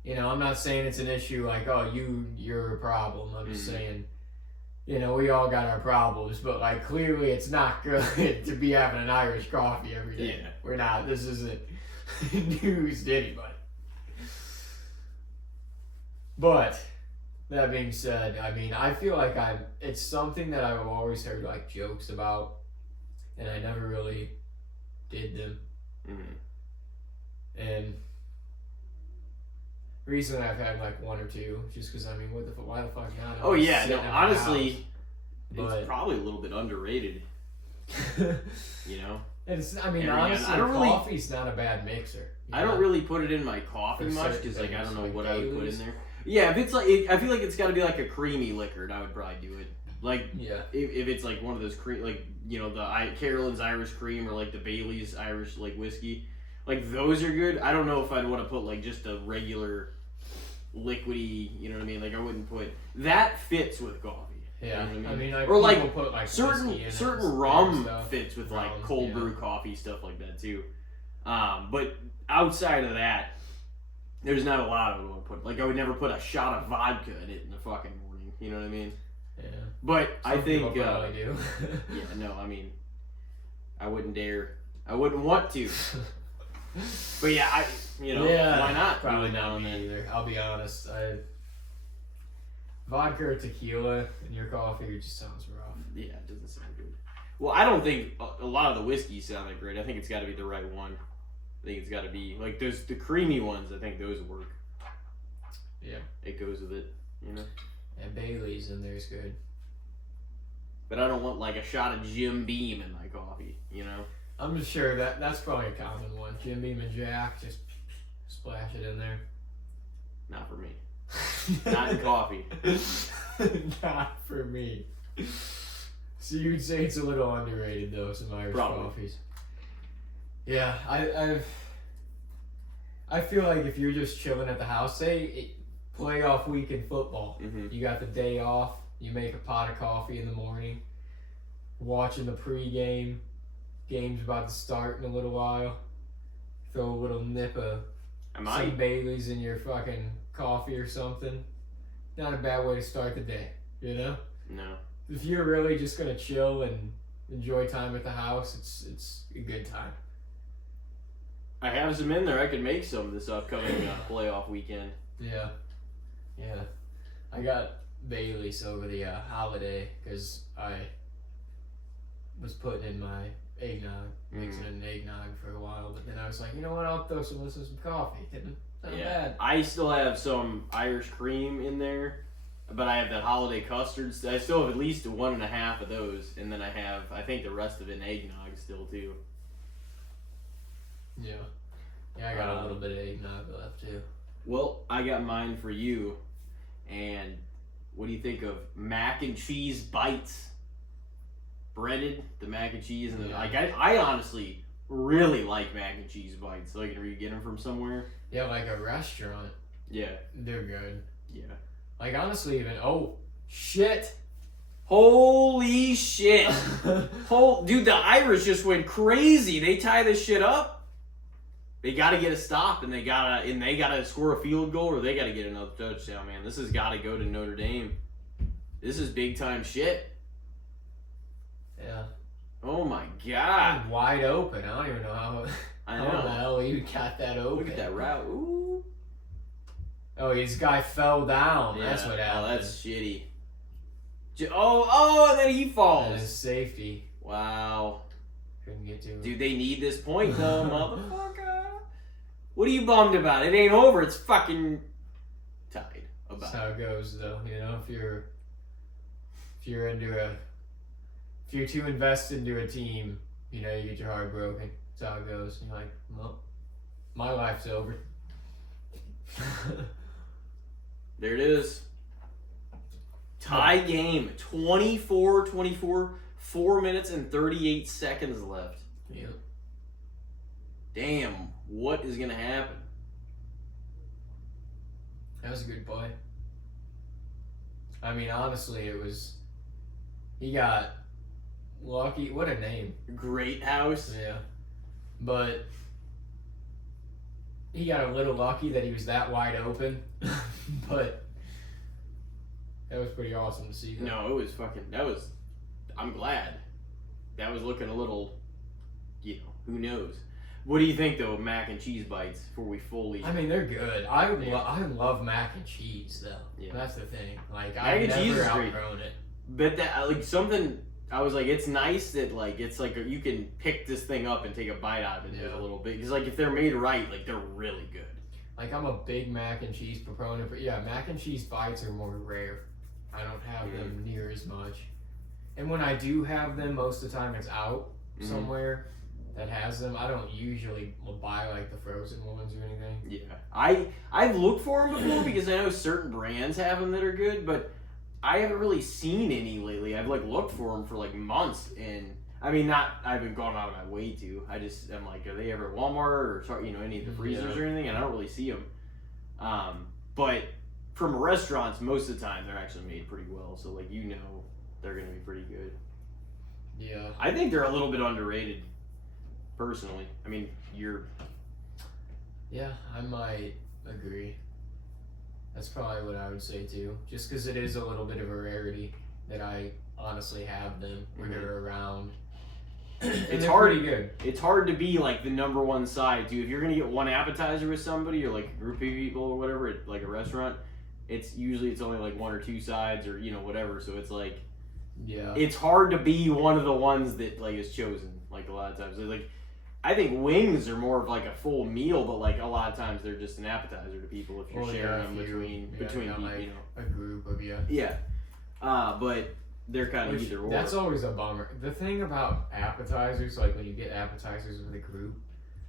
You know, I'm not saying it's an issue like, oh, you're a problem. I'm just saying, you know, we all got our problems, but like clearly it's not good to be having an Irish coffee every day. Yeah. We're not. This isn't news to anybody. But that being said, I mean, I feel like it's something that I've always heard like jokes about, and I never really did them. And recently I've had like one or two, just because I mean, why the fuck not? I'm Oh just yeah, no, sitting in my honestly, house. it's probably a little bit underrated, you know? It's, I mean, Every now and- honestly, I don't really- coffee's not a bad mixer. you I don't know? really put it in my coffee For much certain because like I things, don't know like what I would put dailies. in there. Yeah, if it's like I feel like it's got to be like a creamy liquor, and I would probably do it. Like Yeah. if it's like one of those cream, like you know the Carolyn's Irish Cream or like the Bailey's Irish like whiskey, like those are good. I don't know if I'd want to put like just a regular liquidy, you know what I mean? Like I wouldn't put that fits with coffee. Yeah. You know what I mean, like, or like people put like certain whiskey in it certain and rum stuff. fits with Rum, like cold yeah. brew coffee stuff like that too. But outside of that, there's not a lot I would want to put. Like I would never put a shot of vodka in it in the fucking morning. You know what I mean? Yeah. But I Some think people probably do. yeah, no, I mean I wouldn't dare. I wouldn't want to. But yeah, why not? Probably now not and me then. either. I'll be honest. Vodka or tequila in your coffee, it just sounds rough. Yeah, it doesn't sound good. Well, I don't think a lot of the whiskeys sound that great. I think it's got to be the right one. I think it's got to be like those the creamy ones. I think those work. Yeah. It goes with it, you know. And Bailey's in there's good. But I don't want like a shot of Jim Beam in my coffee, you know. I'm just sure that's probably a common one. Jim Beam and Jack, just splash it in there. Not for me. Not in coffee. Not for me. So you'd say it's a little underrated though, some Irish Probably. coffees. Yeah, I feel like if you're just chilling at the house, say playoff week in football, Mm-hmm. you got the day off, you make a pot of coffee in the morning, watching the pregame, game's about to start in a little while, throw a little nip of I some might. Baileys in your fucking coffee or something. Not a bad way to start the day, you know? No. If you're really just gonna chill and enjoy time at the house, it's a good time. I have some in there. I could make some this upcoming playoff weekend. Yeah. I got Bailey's over the holiday because I was putting in my eggnog, mixing an eggnog for a while, but then I was like, you know what, I'll throw some of this in some coffee. Didn't sound bad. I still have some Irish cream in there, but I have that holiday custards. I still have at least 1.5 of those, and then I think the rest of it in eggnog still too. Yeah, I got a little bit of eggnog left too. Well, I got mine for you, and what do you think of mac and cheese bites? Breaded, the mac and cheese, and Yeah. I honestly really like mac and cheese bites. Like, you get them from somewhere? Yeah, like a restaurant, Yeah, they're good. yeah. Like honestly, even shit. Holy shit! Dude, the Irish just went crazy. They tie this shit up. They got to get a stop, and they gotta score a field goal, or they got to get another touchdown. Man, this has got to go to Notre Dame. This is big time shit. Yeah. Oh my god! Wide open. I don't even know I how the know. hell you got that open. Look at that route. Ooh. Oh, his guy fell down. That's what happened. Oh, that's shitty. Oh, and then he And falls. his safety. Wow. Couldn't get to him. Dude, they need this point though, motherfucker. What are you bummed about? It ain't over. It's fucking tied. That's how it goes, though. You know, if you're too invested into a team, you know, you get your heart broken. That's how it goes. You're like, well, my life's over. There it is. Tie game. 24-24. 4 minutes and 38 seconds left. Yep. Damn. What is going to happen? That was a good play. I mean, honestly, he got lucky. What a name. Great house. Yeah. But he got a little lucky that he was that wide open. But that was pretty awesome to see. No, it was fucking. I'm glad. That was looking a little. Who knows? What do you think though of mac and cheese bites before we fully? I mean, they're good. I love mac and cheese though. Yeah. That's the thing. Like Mac I've and cheese never is great. outgrown it. Bet that like something. I was like, it's nice that like it's like you can pick this thing up and take a bite out of it just a little bit because like if they're made right, like they're really good. Like I'm a big mac and cheese proponent, but yeah, mac and cheese bites are more rare. I don't have them near as much. And when I do have them, most of the time it's out somewhere that has them. I don't usually buy like the frozen ones or anything. Yeah, I've looked for them before because I know certain brands have them that are good, but I haven't really seen any lately. I've like looked for them for like months, and I mean, I haven't gone out of my way to. I'm like, are they ever at Walmart or any of the freezers or anything? And I don't really see them. But from restaurants, most of the time they're actually made pretty well. So like they're gonna be pretty good. Yeah. I think they're a little bit underrated, personally. I mean, Yeah, I might agree. That's probably what I would say too. Just because it is a little bit of a rarity that I honestly have them when they're around. it's they're hard. pretty good. It's hard to be like the number one side, dude. If you're gonna get one appetizer with somebody or like a group of people or whatever at like a restaurant, it's only like one or two sides or whatever. So it's like it's hard to be one of the ones that like is chosen. Like a lot of times, like I think wings are more of like a full meal, but like a lot of times they're just an appetizer to people if you're sharing them between people, like a group of you. Yeah, but they're kind of either or. That's always a bummer. The thing about appetizers, like when you get appetizers with a group,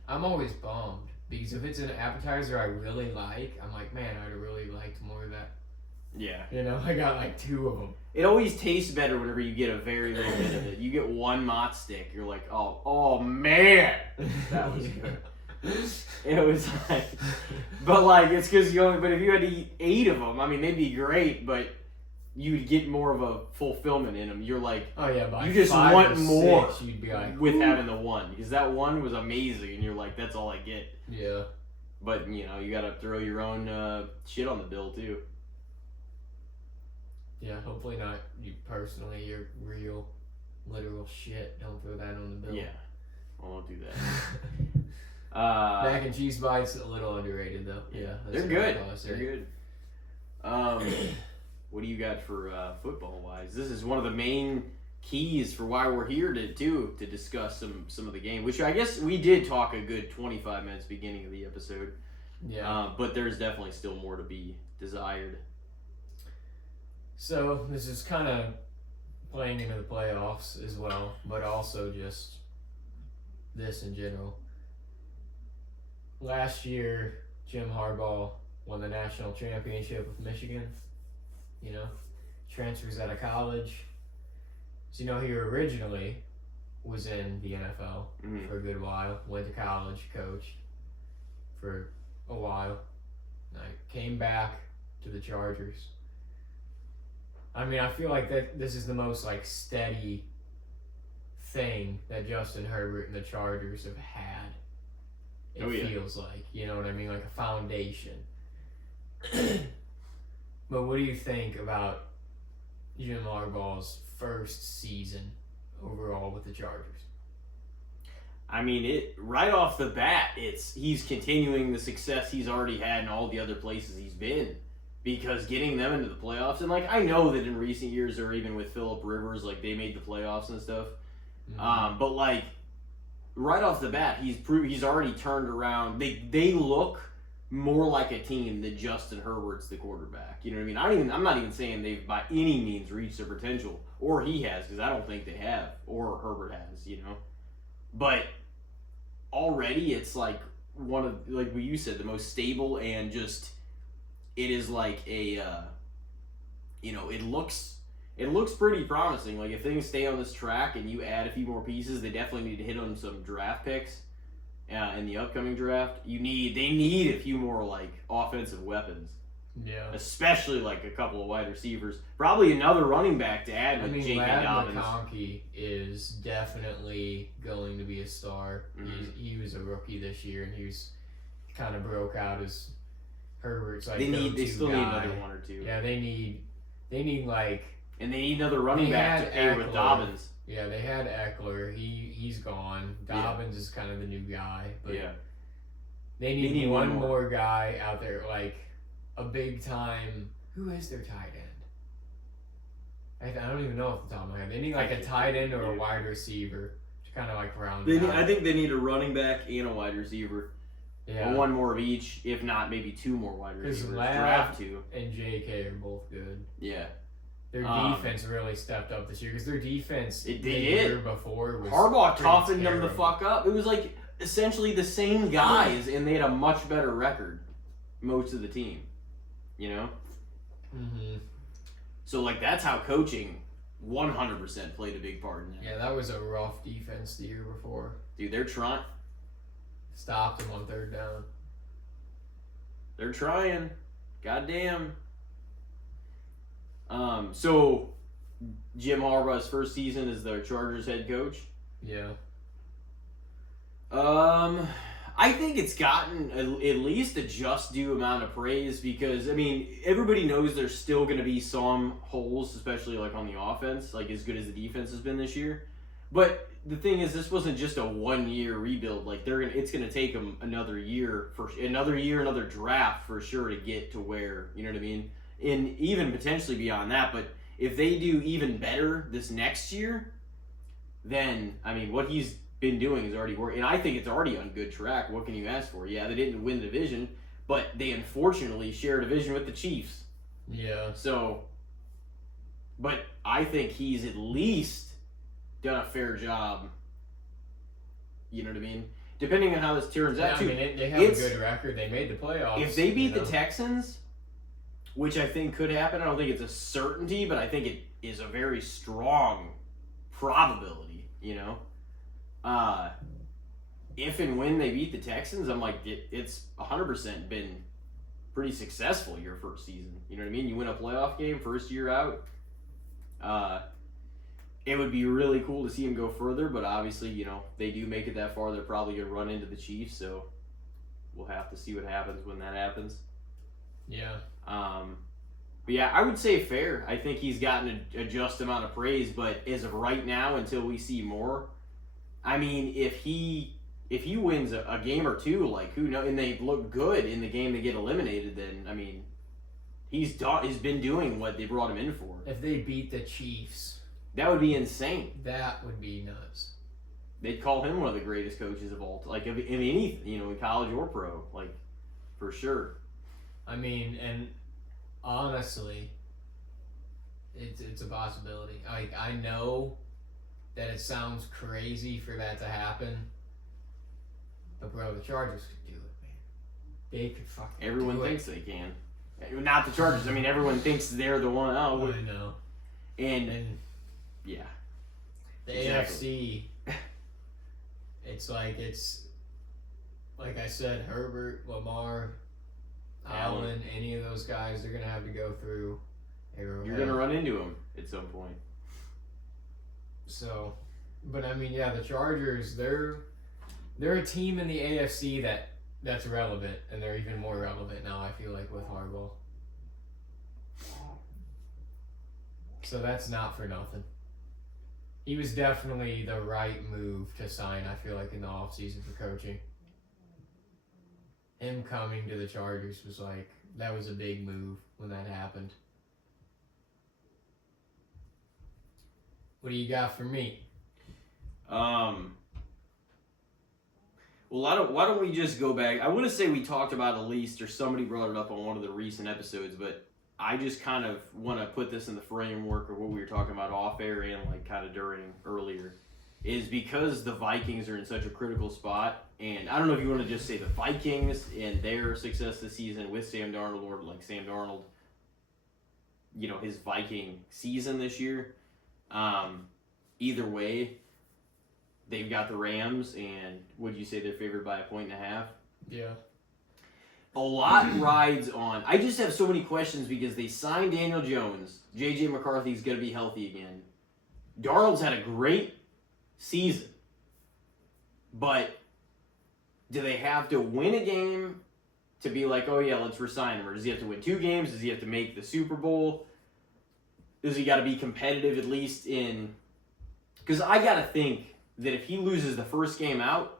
I'm always bummed because if it's an appetizer I really like, I'm like, man, I'd have really liked more of that. Yeah. I got like 2 of them. It always tastes better whenever you get a very little bit of it. You get one mott stick, you're like, oh man, that was good. It was like, but like it's because but if you had to eat 8 of them, I mean they'd be great, but you would get more of a fulfillment in them. You're like, oh yeah, by you just 5 want or more 6, you'd be like, with having the one because that one was amazing, and you're like, that's all I get. Yeah. But you gotta throw your own shit on the bill too. Yeah, hopefully not you personally, your real, literal shit. Don't throw that on the bill. Yeah, I won't do that. Mac and cheese bites, a little underrated though. Yeah, they're good. They're good. What do you got for football wise? This is one of the main keys for why we're here to discuss some of the game, which I guess we did talk a good 25 minutes beginning of the episode. Yeah. But there's definitely still more to be desired. So this is kind of playing into the playoffs as well, but also just this in general. Last year, Jim Harbaugh won the national championship with Michigan. Transfers out of college. So he originally was in the NFL for a good while. Went to college, coached for a while. Came back to the Chargers. I mean, I feel like this is the most steady thing that Justin Herbert and the Chargers have had. It feels like, you know what I mean? Like a foundation. But what do you think about Jim Harbaugh's first season overall with the Chargers? I mean, right off the bat, he's continuing the success he's already had in all the other places he's been. Because getting them into the playoffs, and I know that in recent years, or even with Phillip Rivers, they made the playoffs and stuff. Mm-hmm. But right off the bat, he's already turned around. They look more like a team that Justin Herbert's the quarterback. You know what I mean? I'm not even saying they've by any means reached their potential, or he has, because I don't think they have, or Herbert has. But already it's one of what you said, the most stable and just. It is like a, it looks pretty promising. If things stay on this track and you add a few more pieces, they definitely need to hit on some draft picks in the upcoming draft. They need a few more offensive weapons. Yeah. Especially a couple of wide receivers. Probably another running back to add with J.K. Dobbins. McConkey is definitely going to be a star. Mm-hmm. He was a rookie this year, and he kind of broke out as Herbert's they still need another one or two. Yeah, they need and they need another running back to pair with Dobbins. Yeah, they had Eckler. He's gone. Dobbins is kind of the new guy, but they need one more guy out there, a big time. Who is their tight end? I don't even know off the top of my head. They need a tight end or a wide receiver to kind of round it out. I think they need a running back and a wide receiver. Yeah. One more of each, if not maybe 2 more wide receivers. Draft 2. And JK are both good. Yeah. Their defense really stepped up this year because their defense the year before was Harbaugh toughened them the fuck up. It was essentially the same guys, and they had a much better record, most of the team. Mm-hmm. So that's how coaching 100% played a big part in that. Yeah, that was a rough defense the year before. Dude, they're trying. Stopped him on 3rd down. They're trying. Goddamn. So Jim Harbaugh's first season as the Chargers head coach. Yeah. I think it's gotten at least a just due amount of praise because everybody knows there's still going to be some holes, especially on the offense, as good as the defense has been this year. But the thing is, this wasn't just a 1-year rebuild. Like it's gonna take them another year, another draft for sure to get to where, you know what I mean, and even potentially beyond that. But if they do even better this next year, then I mean, what he's been doing is already working, and I think it's already on good track. What can you ask for? Yeah, they didn't win the division, but they unfortunately share a division with the Chiefs. Yeah. So, but I think he's at least done a fair job. You know what I mean? Depending on how this turns out, I too. mean, they have a good record. They made the playoffs. If they beat the Texans, which I think could happen, I don't think it's a certainty, but I think it is a very strong probability, you know? If and when they beat the Texans, I'm like, it's 100% been pretty successful your first season. You know what I mean? You win a playoff game, first year out. It would be really cool to see him go further, but obviously, you know, they do make it that far, they're probably going to run into the Chiefs, so we'll have to see what happens when that happens. Yeah. But yeah, I would say fair. I think he's gotten a just amount of praise, but as of right now, until we see more, I mean, if he wins a game or two, like who knows, and they look good in the game they get eliminated, then I mean, he's been doing what they brought him in for. If they beat the Chiefs, that would be insane. That would be nuts. They'd call him one of the greatest coaches of all time, like in anything, you know, in college or pro, like for sure. I mean, and honestly, it's a possibility. I know that it sounds crazy for that to happen, but bro, the Chargers could do it, man. They could fucking. Everyone thinks they can. Not the Chargers. I mean, everyone thinks they're the one. Oh, I know. And yeah, the exactly. AFC. It's like I said, Herbert, Lamar, Allen, any of those guys, they're gonna have to go through Arrowhead. You're gonna run into them at some point. So, but I mean, yeah, the Chargers, they're a team in the AFC that's relevant, and they're even more relevant now, I feel like, with Harbaugh. So that's not for nothing. He was definitely the right move to sign, I feel like, in the offseason for coaching. Him coming to the Chargers was like, that was a big move when that happened. What do you got for me? Well, why don't we just go back? I want to say we talked about at least, or somebody brought it up on one of the recent episodes, but I just kind of want to put this in the framework of what we were talking about off air and like kind of during earlier, is because the Vikings are in such a critical spot, and I don't know if you want to just say the Vikings and their success this season with Sam Darnold, or like Sam Darnold, you know, his Viking season this year. Either way, they've got the Rams, and would you say they're favored by 1.5? Yeah. A lot rides on. I just have so many questions because they signed Daniel Jones. J.J. McCarthy's going to be healthy again. Darnold's had a great season. But do they have to win a game to be like, oh yeah, let's resign him? Or does he have to win 2 games? Does he have to make the Super Bowl? Does he got to be competitive at least in... Because I got to think that if he loses the first game out,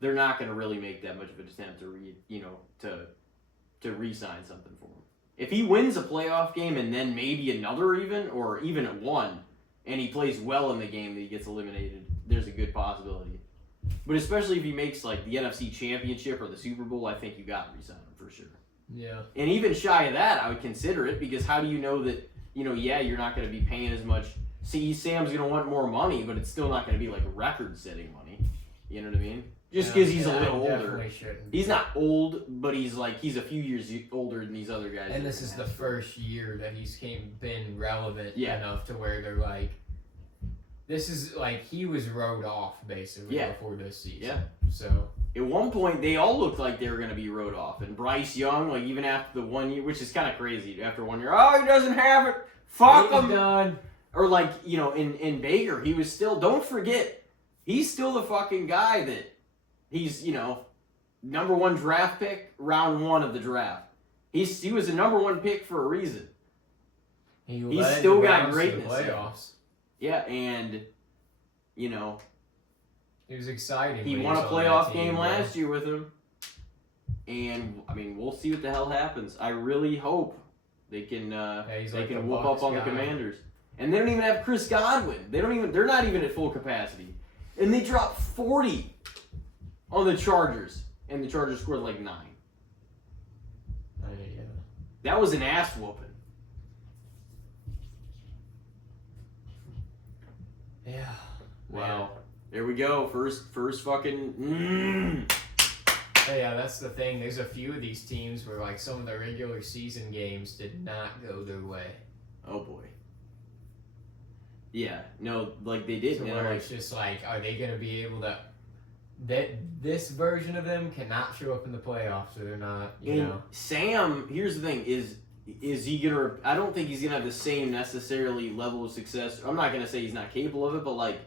they're not going to really make that much of an attempt to re-sign something for him. If he wins a playoff game and then maybe another or even at one, and he plays well in the game that he gets eliminated, there's a good possibility. But especially if he makes like the NFC Championship or the Super Bowl, I think you got to re-sign him for sure. Yeah. And even shy of that, I would consider it, because how do you know that, you know, yeah, you're not going to be paying as much. See, Sam's going to want more money, but it's still not going to be like record-setting money. You know what I mean? Just because he's a little older. He's not old, but he's a few years older than these other guys. And this is the first year that he's been relevant Yeah. enough to where they're like, this is like, he was wrote off basically before this season. Yeah. So at one point, they all looked like they were going to be wrote off. And Bryce Young, like even after the 1 year, which is kind of crazy, after 1 year, oh, he doesn't have it. Fuck him. Done. Or like, you know, in Baker, he was still, don't forget, he's still the fucking guy that he's, you know, number 1 draft pick, round 1 of the draft. He was a number 1 pick for a reason. He's still got greatness. Playoffs. Yeah, and you know, It was exciting. he when won a was on that playoff team, game bro. last year with him. And I mean, we'll see what the hell happens. I really hope they can he's they like can the whoop Bucks up on the guy. Commanders. And they don't even have Chris Godwin. They're not even at full capacity. And they dropped 40 on the Chargers. And the Chargers scored like 9. Yeah. That was an ass whooping. Yeah. Wow. There we go. First fucking Yeah, that's the thing. There's a few of these teams where like some of the regular season games did not go their way. Oh boy. Yeah. No, like they did. So You know, where like, it's just like, are they going to be able to? That this version of them cannot show up in the playoffs, so they're not. You and know. Sam, here's the thing: is he gonna? I don't think he's gonna have the same necessarily level of success. I'm not gonna say he's not capable of it, but like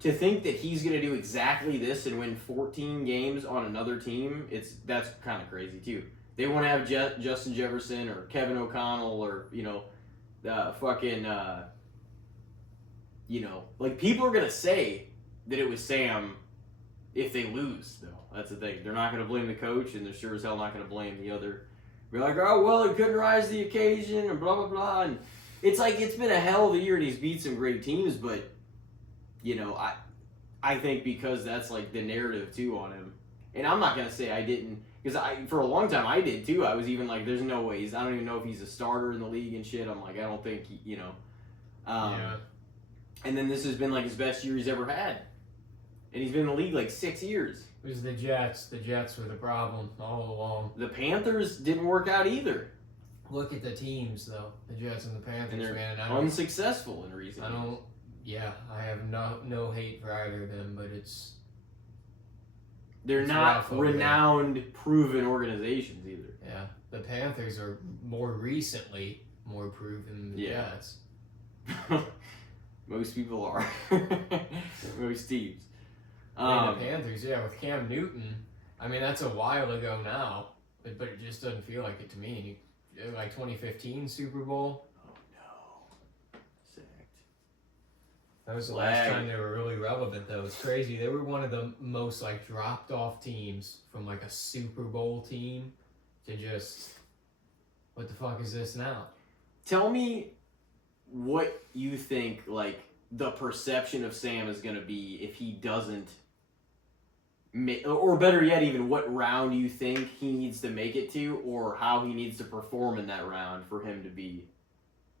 to think that he's gonna do exactly this and win 14 games on another team, that's kind of crazy too. They want to have Justin Jefferson or Kevin O'Connell or fucking like people are gonna say that it was Sam if they lose, though. That's the thing. They're not gonna blame the coach, and they're sure as hell not gonna blame the other. Be like, oh well, he couldn't rise to the occasion, and blah blah blah. And it's like it's been a hell of a year, and he's beat some great teams, but I think because that's like the narrative too on him, and I'm not gonna say I didn't, because for a long time I did too. I was even like, there's no ways. I don't even know if he's a starter in the league and shit. I'm like, I don't think Yeah. And then this has been like his best year he's ever had, and he's been in the league like 6 years. It was the Jets. The Jets were the problem all along. The Panthers didn't work out either, Look at the teams though. The Jets and the Panthers, and they're man. unsuccessful in recent years. Yeah, I have no hate for either of them, but They're it's not rough over there. renowned, proven organizations either. yeah. The Panthers are more recently more proven than the Yeah. Jets. Most people are. Most teams. And the Panthers, yeah, with Cam Newton. I mean, that's a while ago now, but it just doesn't feel like it to me. Like 2015 Super Bowl. Oh no. Sacked. That was the Flag. last time they were really relevant, though. It's crazy. They were one of the most like dropped off teams from like a Super Bowl team to just what the fuck is this now? Tell me what you think, like, the perception of Sam is going to be if he doesn't, or better yet, even what round you think he needs to make it to, or how he needs to perform in that round for him to be,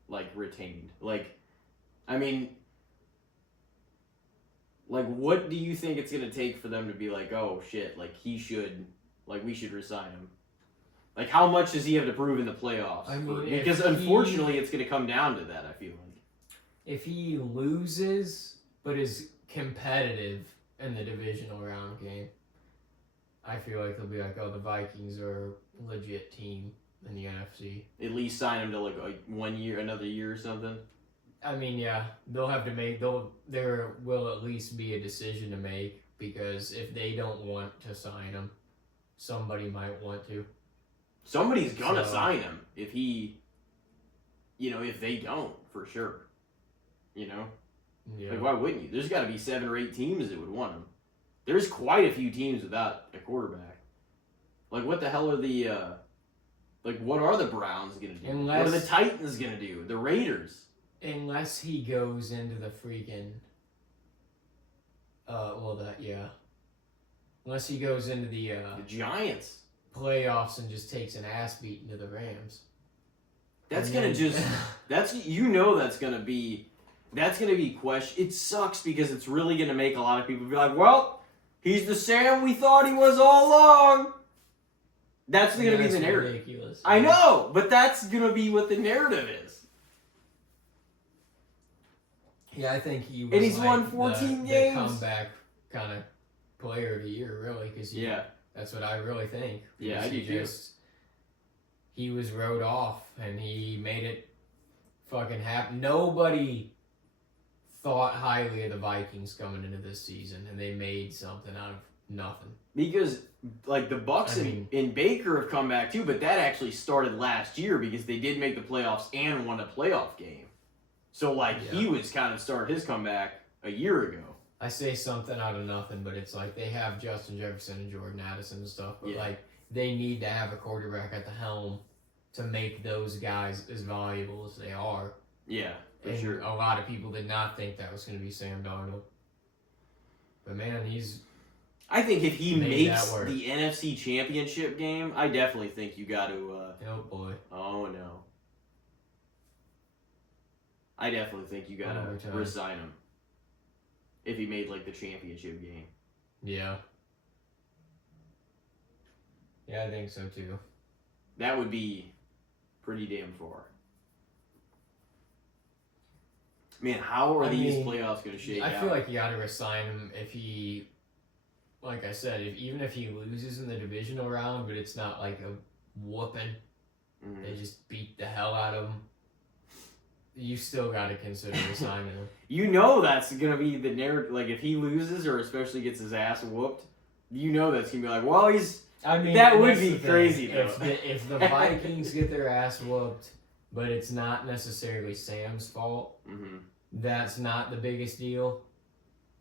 like, retained. Like, I mean, like, what do you think it's going to take for them to be like, oh, shit, like, we should resign him? Like, how much does he have to prove in the playoffs? I mean, because unfortunately, it's going to come down to that, I feel like. If he loses but is competitive in the divisional round game, I feel like they'll be like, oh, the Vikings are a legit team in the NFC. At least sign him to, like 1 year, another year or something. I mean, yeah, they'll have to make, there will at least be a decision to make, because if they don't want to sign him, somebody might want to. Somebody's going to So- sign him if he, if they don't, for sure. Yeah. Like, why wouldn't you? There's got to be 7 or 8 teams that would want him. There's quite a few teams without a quarterback. Like, what the hell are what are the Browns going to do? What are the Unless- Titans going to do? The Raiders? Unless he goes into the freaking, unless he goes into the The Giants? playoffs and just takes an ass beating to the Rams. That's And going to then- that's going to be question. It sucks because it's really going to make a lot of people be like, well, he's the Sam we thought he was all along. That's going to be the narrative. Ridiculous. I know, but that's going to be what the narrative is. Yeah, I think he was. And he's like won 14 games. The comeback kind of player of the year, really, because Yeah. that's what I really think. Yeah, Because I do too. He was wrote off, and he made it fucking happen. Nobody thought highly of the Vikings coming into this season, and they made something out of nothing. Because, like, the Bucks I mean- and Baker have come back too, but that actually started last year because they did make the playoffs and won a playoff game. So, like, he was kind of started his comeback a year ago. I say something out of nothing, but it's like they have Justin Jefferson and Jordan Addison and stuff, but Yeah. like they need to have a quarterback at the helm to make those guys as valuable as they are. Yeah, for And sure. a lot of people did not think that was going to be Sam Darnold. But man, I think if he Made makes that work. the NFC Championship game, I definitely think you got to. oh boy. Oh no. I definitely think you gotta Overtime. resign him. If he made like the championship game. Yeah. Yeah, I think so too. That would be pretty damn far. Man, how are I these mean, playoffs going to shake out? I feel like you got to resign him if he, like I said, even if he loses in the divisional round, but it's not like a whooping. Mhm. They just beat the hell out of him. You still got to consider resigning him. You know that's going to be the narrative. Like, if he loses or especially gets his ass whooped, you know that's going to be like, well, he's... I mean, That would that's be the thing. crazy, If though. if the Vikings get their ass whooped, but it's not necessarily Sam's fault, Mhm. that's not the biggest deal.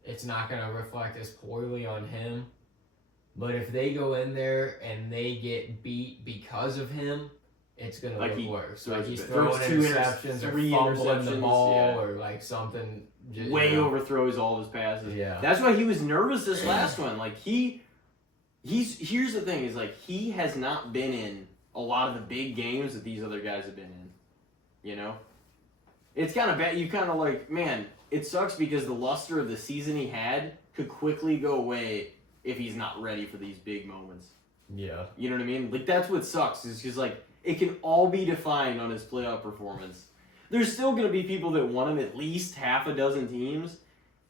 It's not going to reflect as poorly on him. But if they go in there and they get beat because of him, it's going to Like look he worse. throws Like he's it- throwing throws two interceptions or three fumbling the interceptions, ball yeah. or like something. Way overthrows all of his passes. Yeah. That's why he was nervous this last one. Like, here's the thing, is like, he has not been in a lot of the big games that these other guys have been in. You know? It's kind of bad. You kind of like, man, it sucks because the luster of the season he had could quickly go away if he's not ready for these big moments. Yeah. You know what I mean? Like, that's what sucks. Is just like, it can all be defined on his playoff performance. There's still going to be people that want him at least half a dozen teams,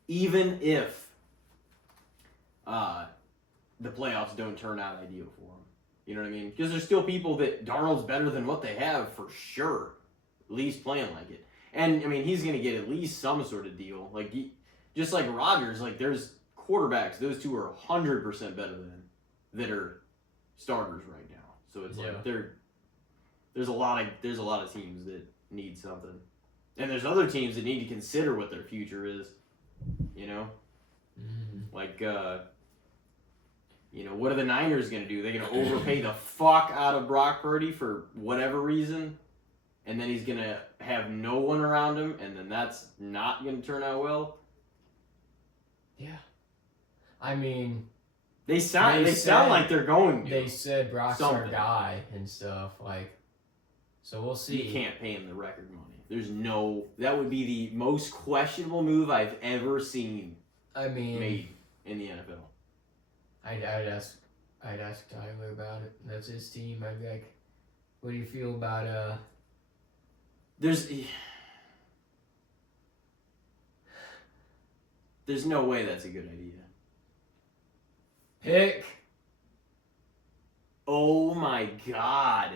even if the playoffs don't turn out ideal for him. You know what I mean? Because there's still people that Darnold's better than what they have for sure. At least playing like it. And, I mean, he's going to get at least some sort of deal. Like, just like Rodgers, like, there's quarterbacks, those two are 100% better than, that are starters right now. So it's like, there's a lot of teams that need something. And there's other teams that need to consider what their future is. You know? Mm-hmm. Like, you know, what are the Niners going to do? They're going to overpay the fuck out of Brock Purdy for whatever reason, and then he's going to have no one around him, and then that's not going to turn out well. Yeah. I mean, They sound said- like they're going to. they said Brock's our Something. guy and stuff. Like, so we'll see. You can't pay him the record money. That would be the most questionable move I've ever seen I mean, made in the NFL. I'd ask Tyler about it. That's his team. I'd be like, what do you feel about There's no way that's a good idea. pick? Oh my god.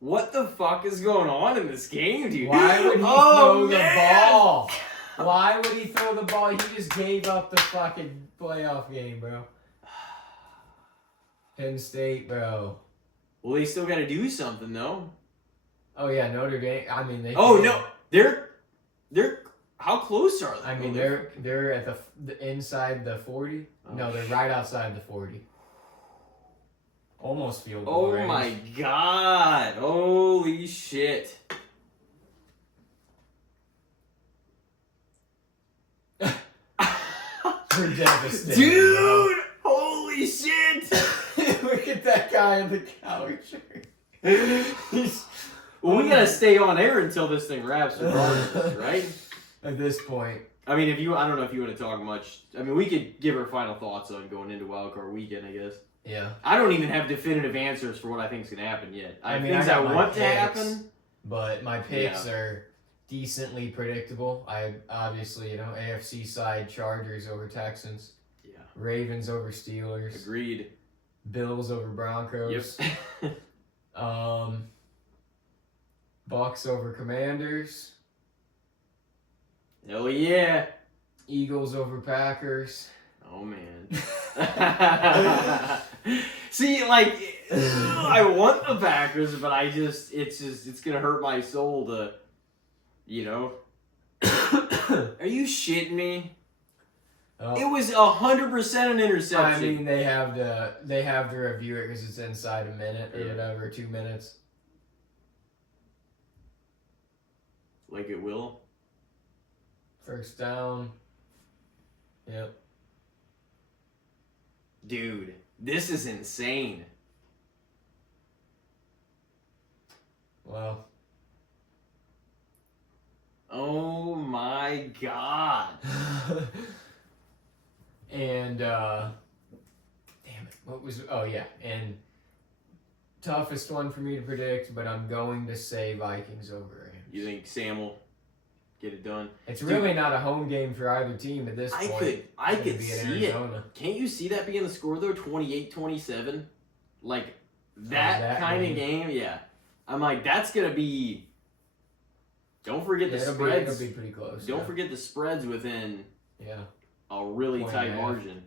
What the fuck is going on in this game, dude? Why would he Oh, throw the man! ball? Why would he throw the ball? He just gave up the fucking playoff game, bro. Penn State, bro. Well, they still got to do something, though. Oh yeah, Notre Dame. I mean, they. Oh, no. They're. How close are they? I mean, they're at the inside the 40. Oh, No, they're right outside the 40. Almost field goal Oh range. my god. Holy shit. We're devastated. Dude! Holy shit! Look at that guy in the couch. Well, we gotta stay on air until this thing wraps, regardless, right? At this point. I mean, I don't know if you want to talk much. I mean, we could give our final thoughts on going into Wildcard Weekend, I guess. Yeah. I don't even have definitive answers for what I think is going to happen yet. I have mean, things I I got my want to picks, happen. But my picks are decently predictable. I obviously, AFC side Chargers over Texans. Yeah. Ravens over Steelers. Agreed. Bills over Broncos. Yep. Bucks over Commanders. Hell yeah. Eagles over Packers. Oh, man. See, like, I want the Packers, but it's going to hurt my soul to, Are you shitting me? It was 100% an interception. I mean, they have to review it because it's inside a minute or whatever, 2 minutes. Like it will. First down. Yep. Dude, this is insane. Well. Oh my god. And damn it, what was? Oh yeah, and toughest one for me to predict, but I'm going to say Vikings over Rams. You think Sam will get it done? It's really not a home game for either team at this point. I It's gonna could be in see it. Arizona. Can't you see that being the score though? 28-27? Like that kind of game, yeah. I'm like, that's gonna be. Don't forget the spreads. It'll be pretty close. Don't forget the spreads within Yeah. a really 20 tight margin.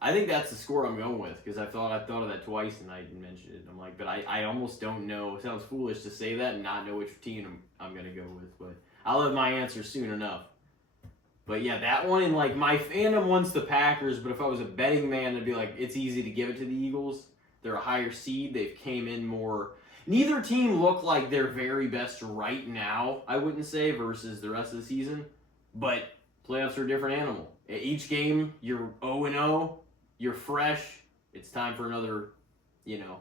I think that's the score I'm going with because I thought of that twice and I mentioned it. I'm like, but I almost don't know. It sounds foolish to say that and not know which team I'm gonna go with, but I'll have my answer soon enough. But yeah, that one and like my fandom wants the Packers, but if I was a betting man, I'd be like, it's easy to give it to the Eagles. They're a higher seed. They've came in more. Neither team look like their very best right now, I wouldn't say, versus the rest of the season. But playoffs are a different animal. Each game, you're 0-0, you're fresh. It's time for another,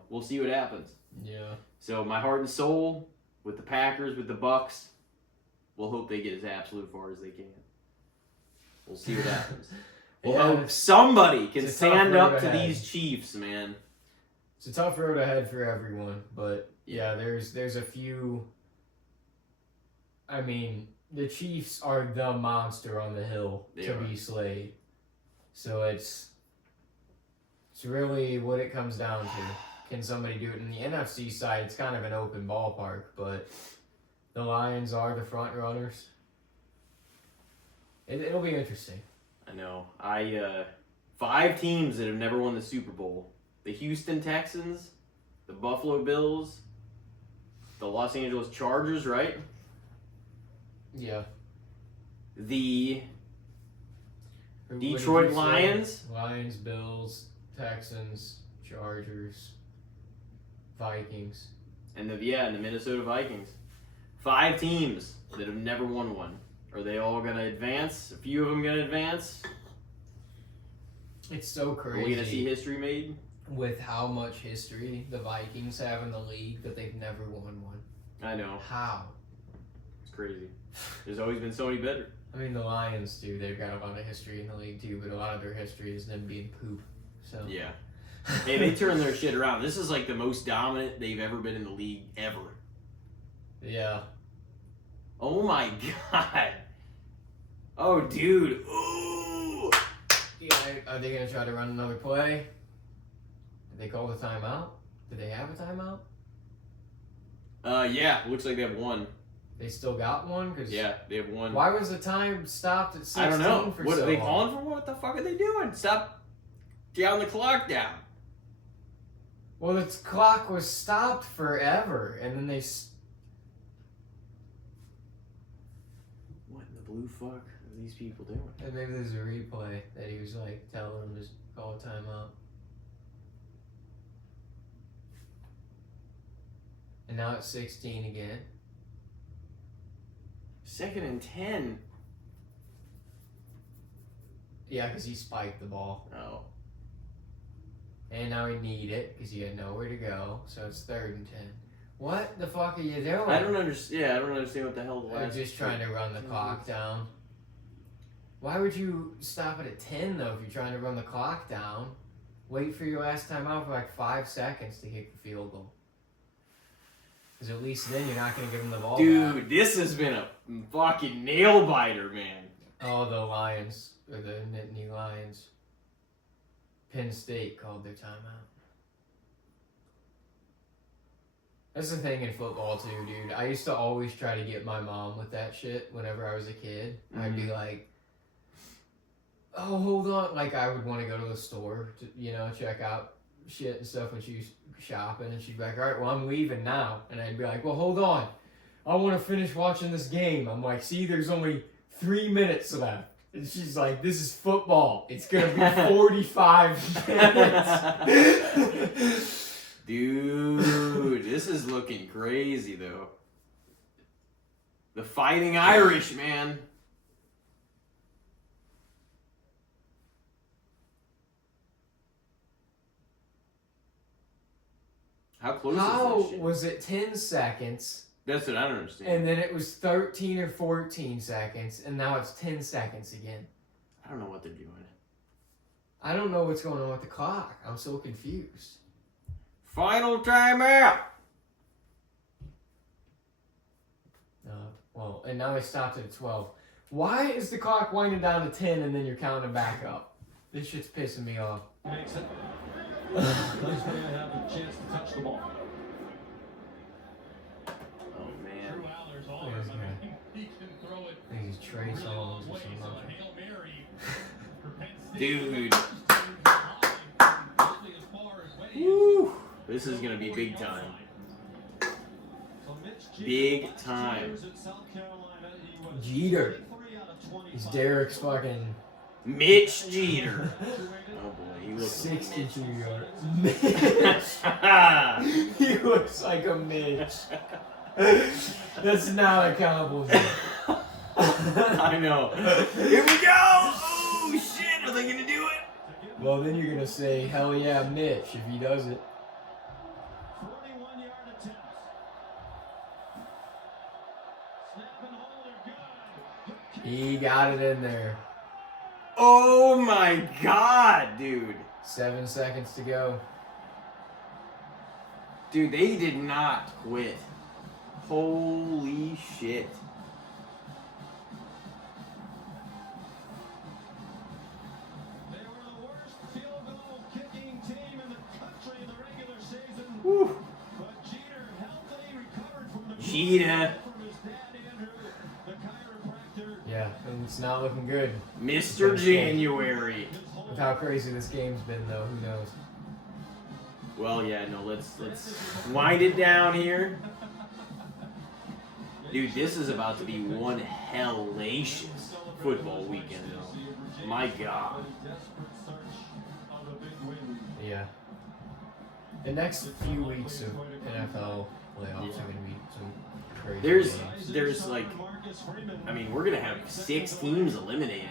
we'll see what happens. Yeah. So my heart and soul with the Packers, with the Bucks, we'll hope they get as absolute far as they can. We'll see what happens. We'll hope somebody can stand up to these Chiefs, man. It's a tough road ahead for everyone, but yeah, there's a few. I mean, the Chiefs are the monster on the hill to be slayed. So it's really what it comes down to. Can somebody do it? In the NFC side, it's kind of an open ballpark, but the Lions are the front runners. It'll be interesting. I know. 5 teams that have never won the Super Bowl. The Houston Texans, the Buffalo Bills, the Los Angeles Chargers, right? Yeah. The Detroit Lions. Lions, Bills, Texans, Chargers, Vikings. And the Minnesota Vikings. 5 teams that have never won one. Are they all going to advance? A few of them going to advance? It's so crazy. Are we going to see history made? With how much history the Vikings have in the league, but they've never won one. I know. How? It's crazy. There's always been somebody better. I mean, the Lions, too. They've got a lot of history in the league, too, but a lot of their history is them being poop. So yeah. Hey, they turn their shit around. This is like the most dominant they've ever been in the league ever. Yeah. Oh my god. Oh, dude. Ooh. Yeah, are they going to try to run another play? Did they call the timeout? Did they have a timeout? Yeah. Looks like they have one. They still got one? Yeah, they have one. Why was the time stopped at 16 I don't know. for What so are they long? calling for? What the fuck are they doing? Stop down the clock down. Well, the clock was stopped forever, and then they... What in the blue fuck are these people doing? And maybe there's a replay that he was like telling them to call a timeout. And now it's 16 again. 2nd and 10. Yeah, because he spiked the ball. Oh. And now he need it because he had nowhere to go. So it's 3rd and 10. What the fuck are you doing? I don't understand. Yeah, I don't understand what the hell the I'm last. just trying to run the clock down. Why would you stop it at 10 though if you're trying to run the clock down? Wait for your last time out for like 5 seconds to kick the field goal. Because at least then you're not going to give him the ball Dude, back. this has been a fucking nail biter, man. Oh, the Lions. Or the Nittany Lions. Penn State called their timeout. That's the thing in football too, dude. I used to always try to get my mom with that shit whenever I was a kid. I'd be like, oh, hold on. Like, I would want to go to the store to, check out shit and stuff when she was shopping, and she'd be like, all right, well, I'm leaving now. And I'd be like, well, hold on. I want to finish watching this game. I'm like, see, there's only 3 minutes left. And she's like, this is football. It's going to be 45 minutes. Dude, this is looking crazy, though. The Fighting Irish, man. How close How is this shit? was it 10 seconds? That's what I don't understand. And then it was 13 or 14 seconds, and now it's 10 seconds again. I don't know what they're doing. I don't know what's going on with the clock. I'm so confused. Final timeout. Well, and now they stopped it at 12. Why is the clock winding down to 10 and then you're counting back up? This shit's pissing me off. Makes it. He's going to have a chance to touch the ball. Oh man. Drew Aller's all There's I mean, he can throw it I think he's Trey really Songz long or ways something. on a Hail Mary. For Penn State. Dude. Probably as far as way Woo. This is gonna be big time. So Mitch Jeter, Big last 2 time. years at South Carolina, he was Jeter. 23 out of 25. He's Derek's fucking Mitch Jeter. Oh boy, he looks 62 yards. like He looks like a Mitch. That's not a compliment. I know. Here we go! Oh shit, are they gonna do it? Well, then you're gonna say, hell yeah, Mitch, if he does it. 41-yard attempt. Snap and hold are good. He got it in there. Oh my god, dude. 7 seconds to go. Dude, they did not quit. Holy shit. They were the worst field goal kicking team in the country in the regular season. Woo. But Jeter healthily recovered from the Jeter. from his dad Andrew, the chiropractor. Yeah, and it's not looking good. Mr. January. His whole With how crazy this game's been, though, who knows? Well, yeah, no, let's wind it down here. Dude, this is about to be one hellacious football weekend, though. My God. desperate search of a big win. Yeah. The next few weeks of NFL playoffs are going to be some crazy There's games. like, I mean, we're gonna have 6 teams eliminated.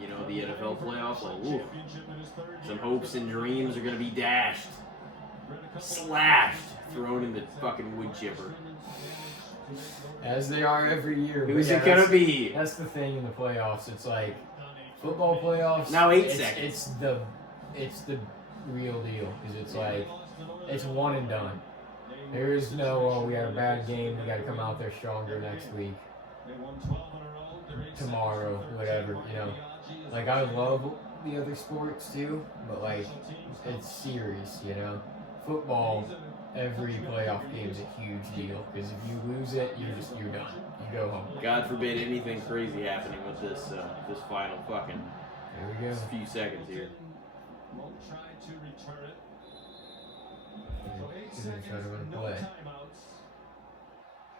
You know, the NFL playoffs, like, ooh, some hopes and dreams are gonna be dashed, slashed, thrown in the fucking wood chipper. As they are every year. but Who's yeah, it gonna that's- be? That's the thing in the playoffs. It's like football playoffs. Now 8 it's, seconds. It's the real deal because it's like it's one and done. There is no we had a bad game. We got to come out there stronger next week, tomorrow, whatever. You know, like I love the other sports too, but like it's serious. You know, football. Every playoff game is a huge deal because if you lose it, you're done. You go home. God forbid anything crazy happening with this this final fucking There we go. few seconds here. Won't try to return it. So 8 He's gonna try to seconds, run no play. timeouts.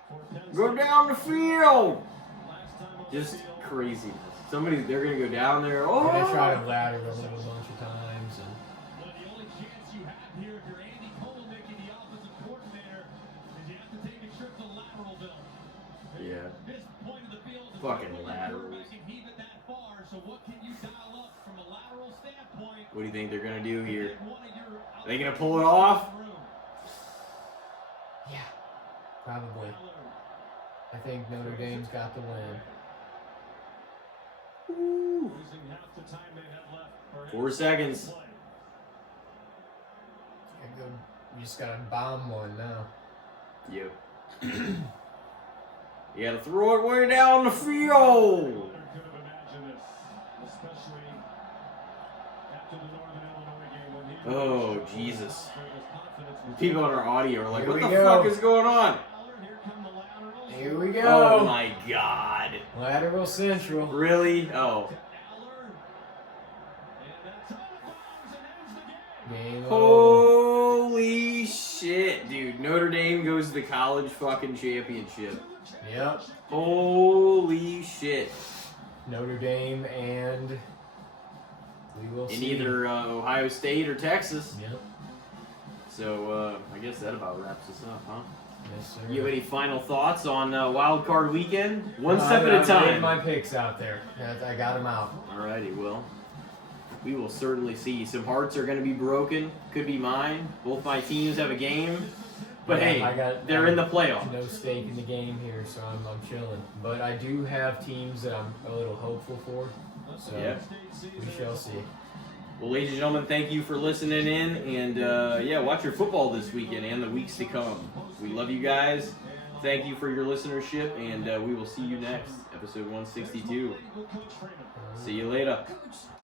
For Penn Go State. down the field. Last time on the Just field. craziness. They're gonna go down there. They're gonna try Oh, to ladder a little bunch of times, and Well, the only chance you have here if you're Andy Kolnick and the offensive coordinator is you have to take a trip to Lateralville. yeah. This point of the field is Fucking not really laterals. quarterback can heave it that far, so what can you dial up from a lateral standpoint? What do you think they're gonna do here? Get one of your Are they gonna pull it off? yeah, probably. Aller. I think Notre Dame's got the win. Ooh. Losing half the time they had left for 4 seconds. play. We just gotta bomb one now. Yep. You gotta throw it way down the field. Never could have imagined this, especially after the Northern Illinois game when he Oh, Jesus. his confidence was People on our audio are like, Here what we the go. fuck is going on? Aller, here come the laterals. Here we go. Oh my god. Lateral Central. Really? Oh. To Aller. And that's out of bounds and ends the game. Game over. Holy shit, dude. Notre Dame goes to the college fucking championship. Yep. Holy shit. Notre Dame, and we will In see. either Ohio State or Texas. Yep. So I guess that about wraps us up, huh? Yes, sir. You have any final thoughts on Wild Card Weekend? One step at a I've made time. my picks out there. I got them out. Alrighty, well, we will certainly see. Some hearts are going to be broken. Could be mine. Both my teams have a game. But hey, they're in the playoffs. No stake in the game here, so I'm chilling. But I do have teams that I'm a little hopeful for. So Yeah. we shall see. Well, ladies and gentlemen, thank you for listening in. And yeah, watch your football this weekend and the weeks to come. We love you guys. Thank you for your listenership. And we will see you next, episode 162. See you later.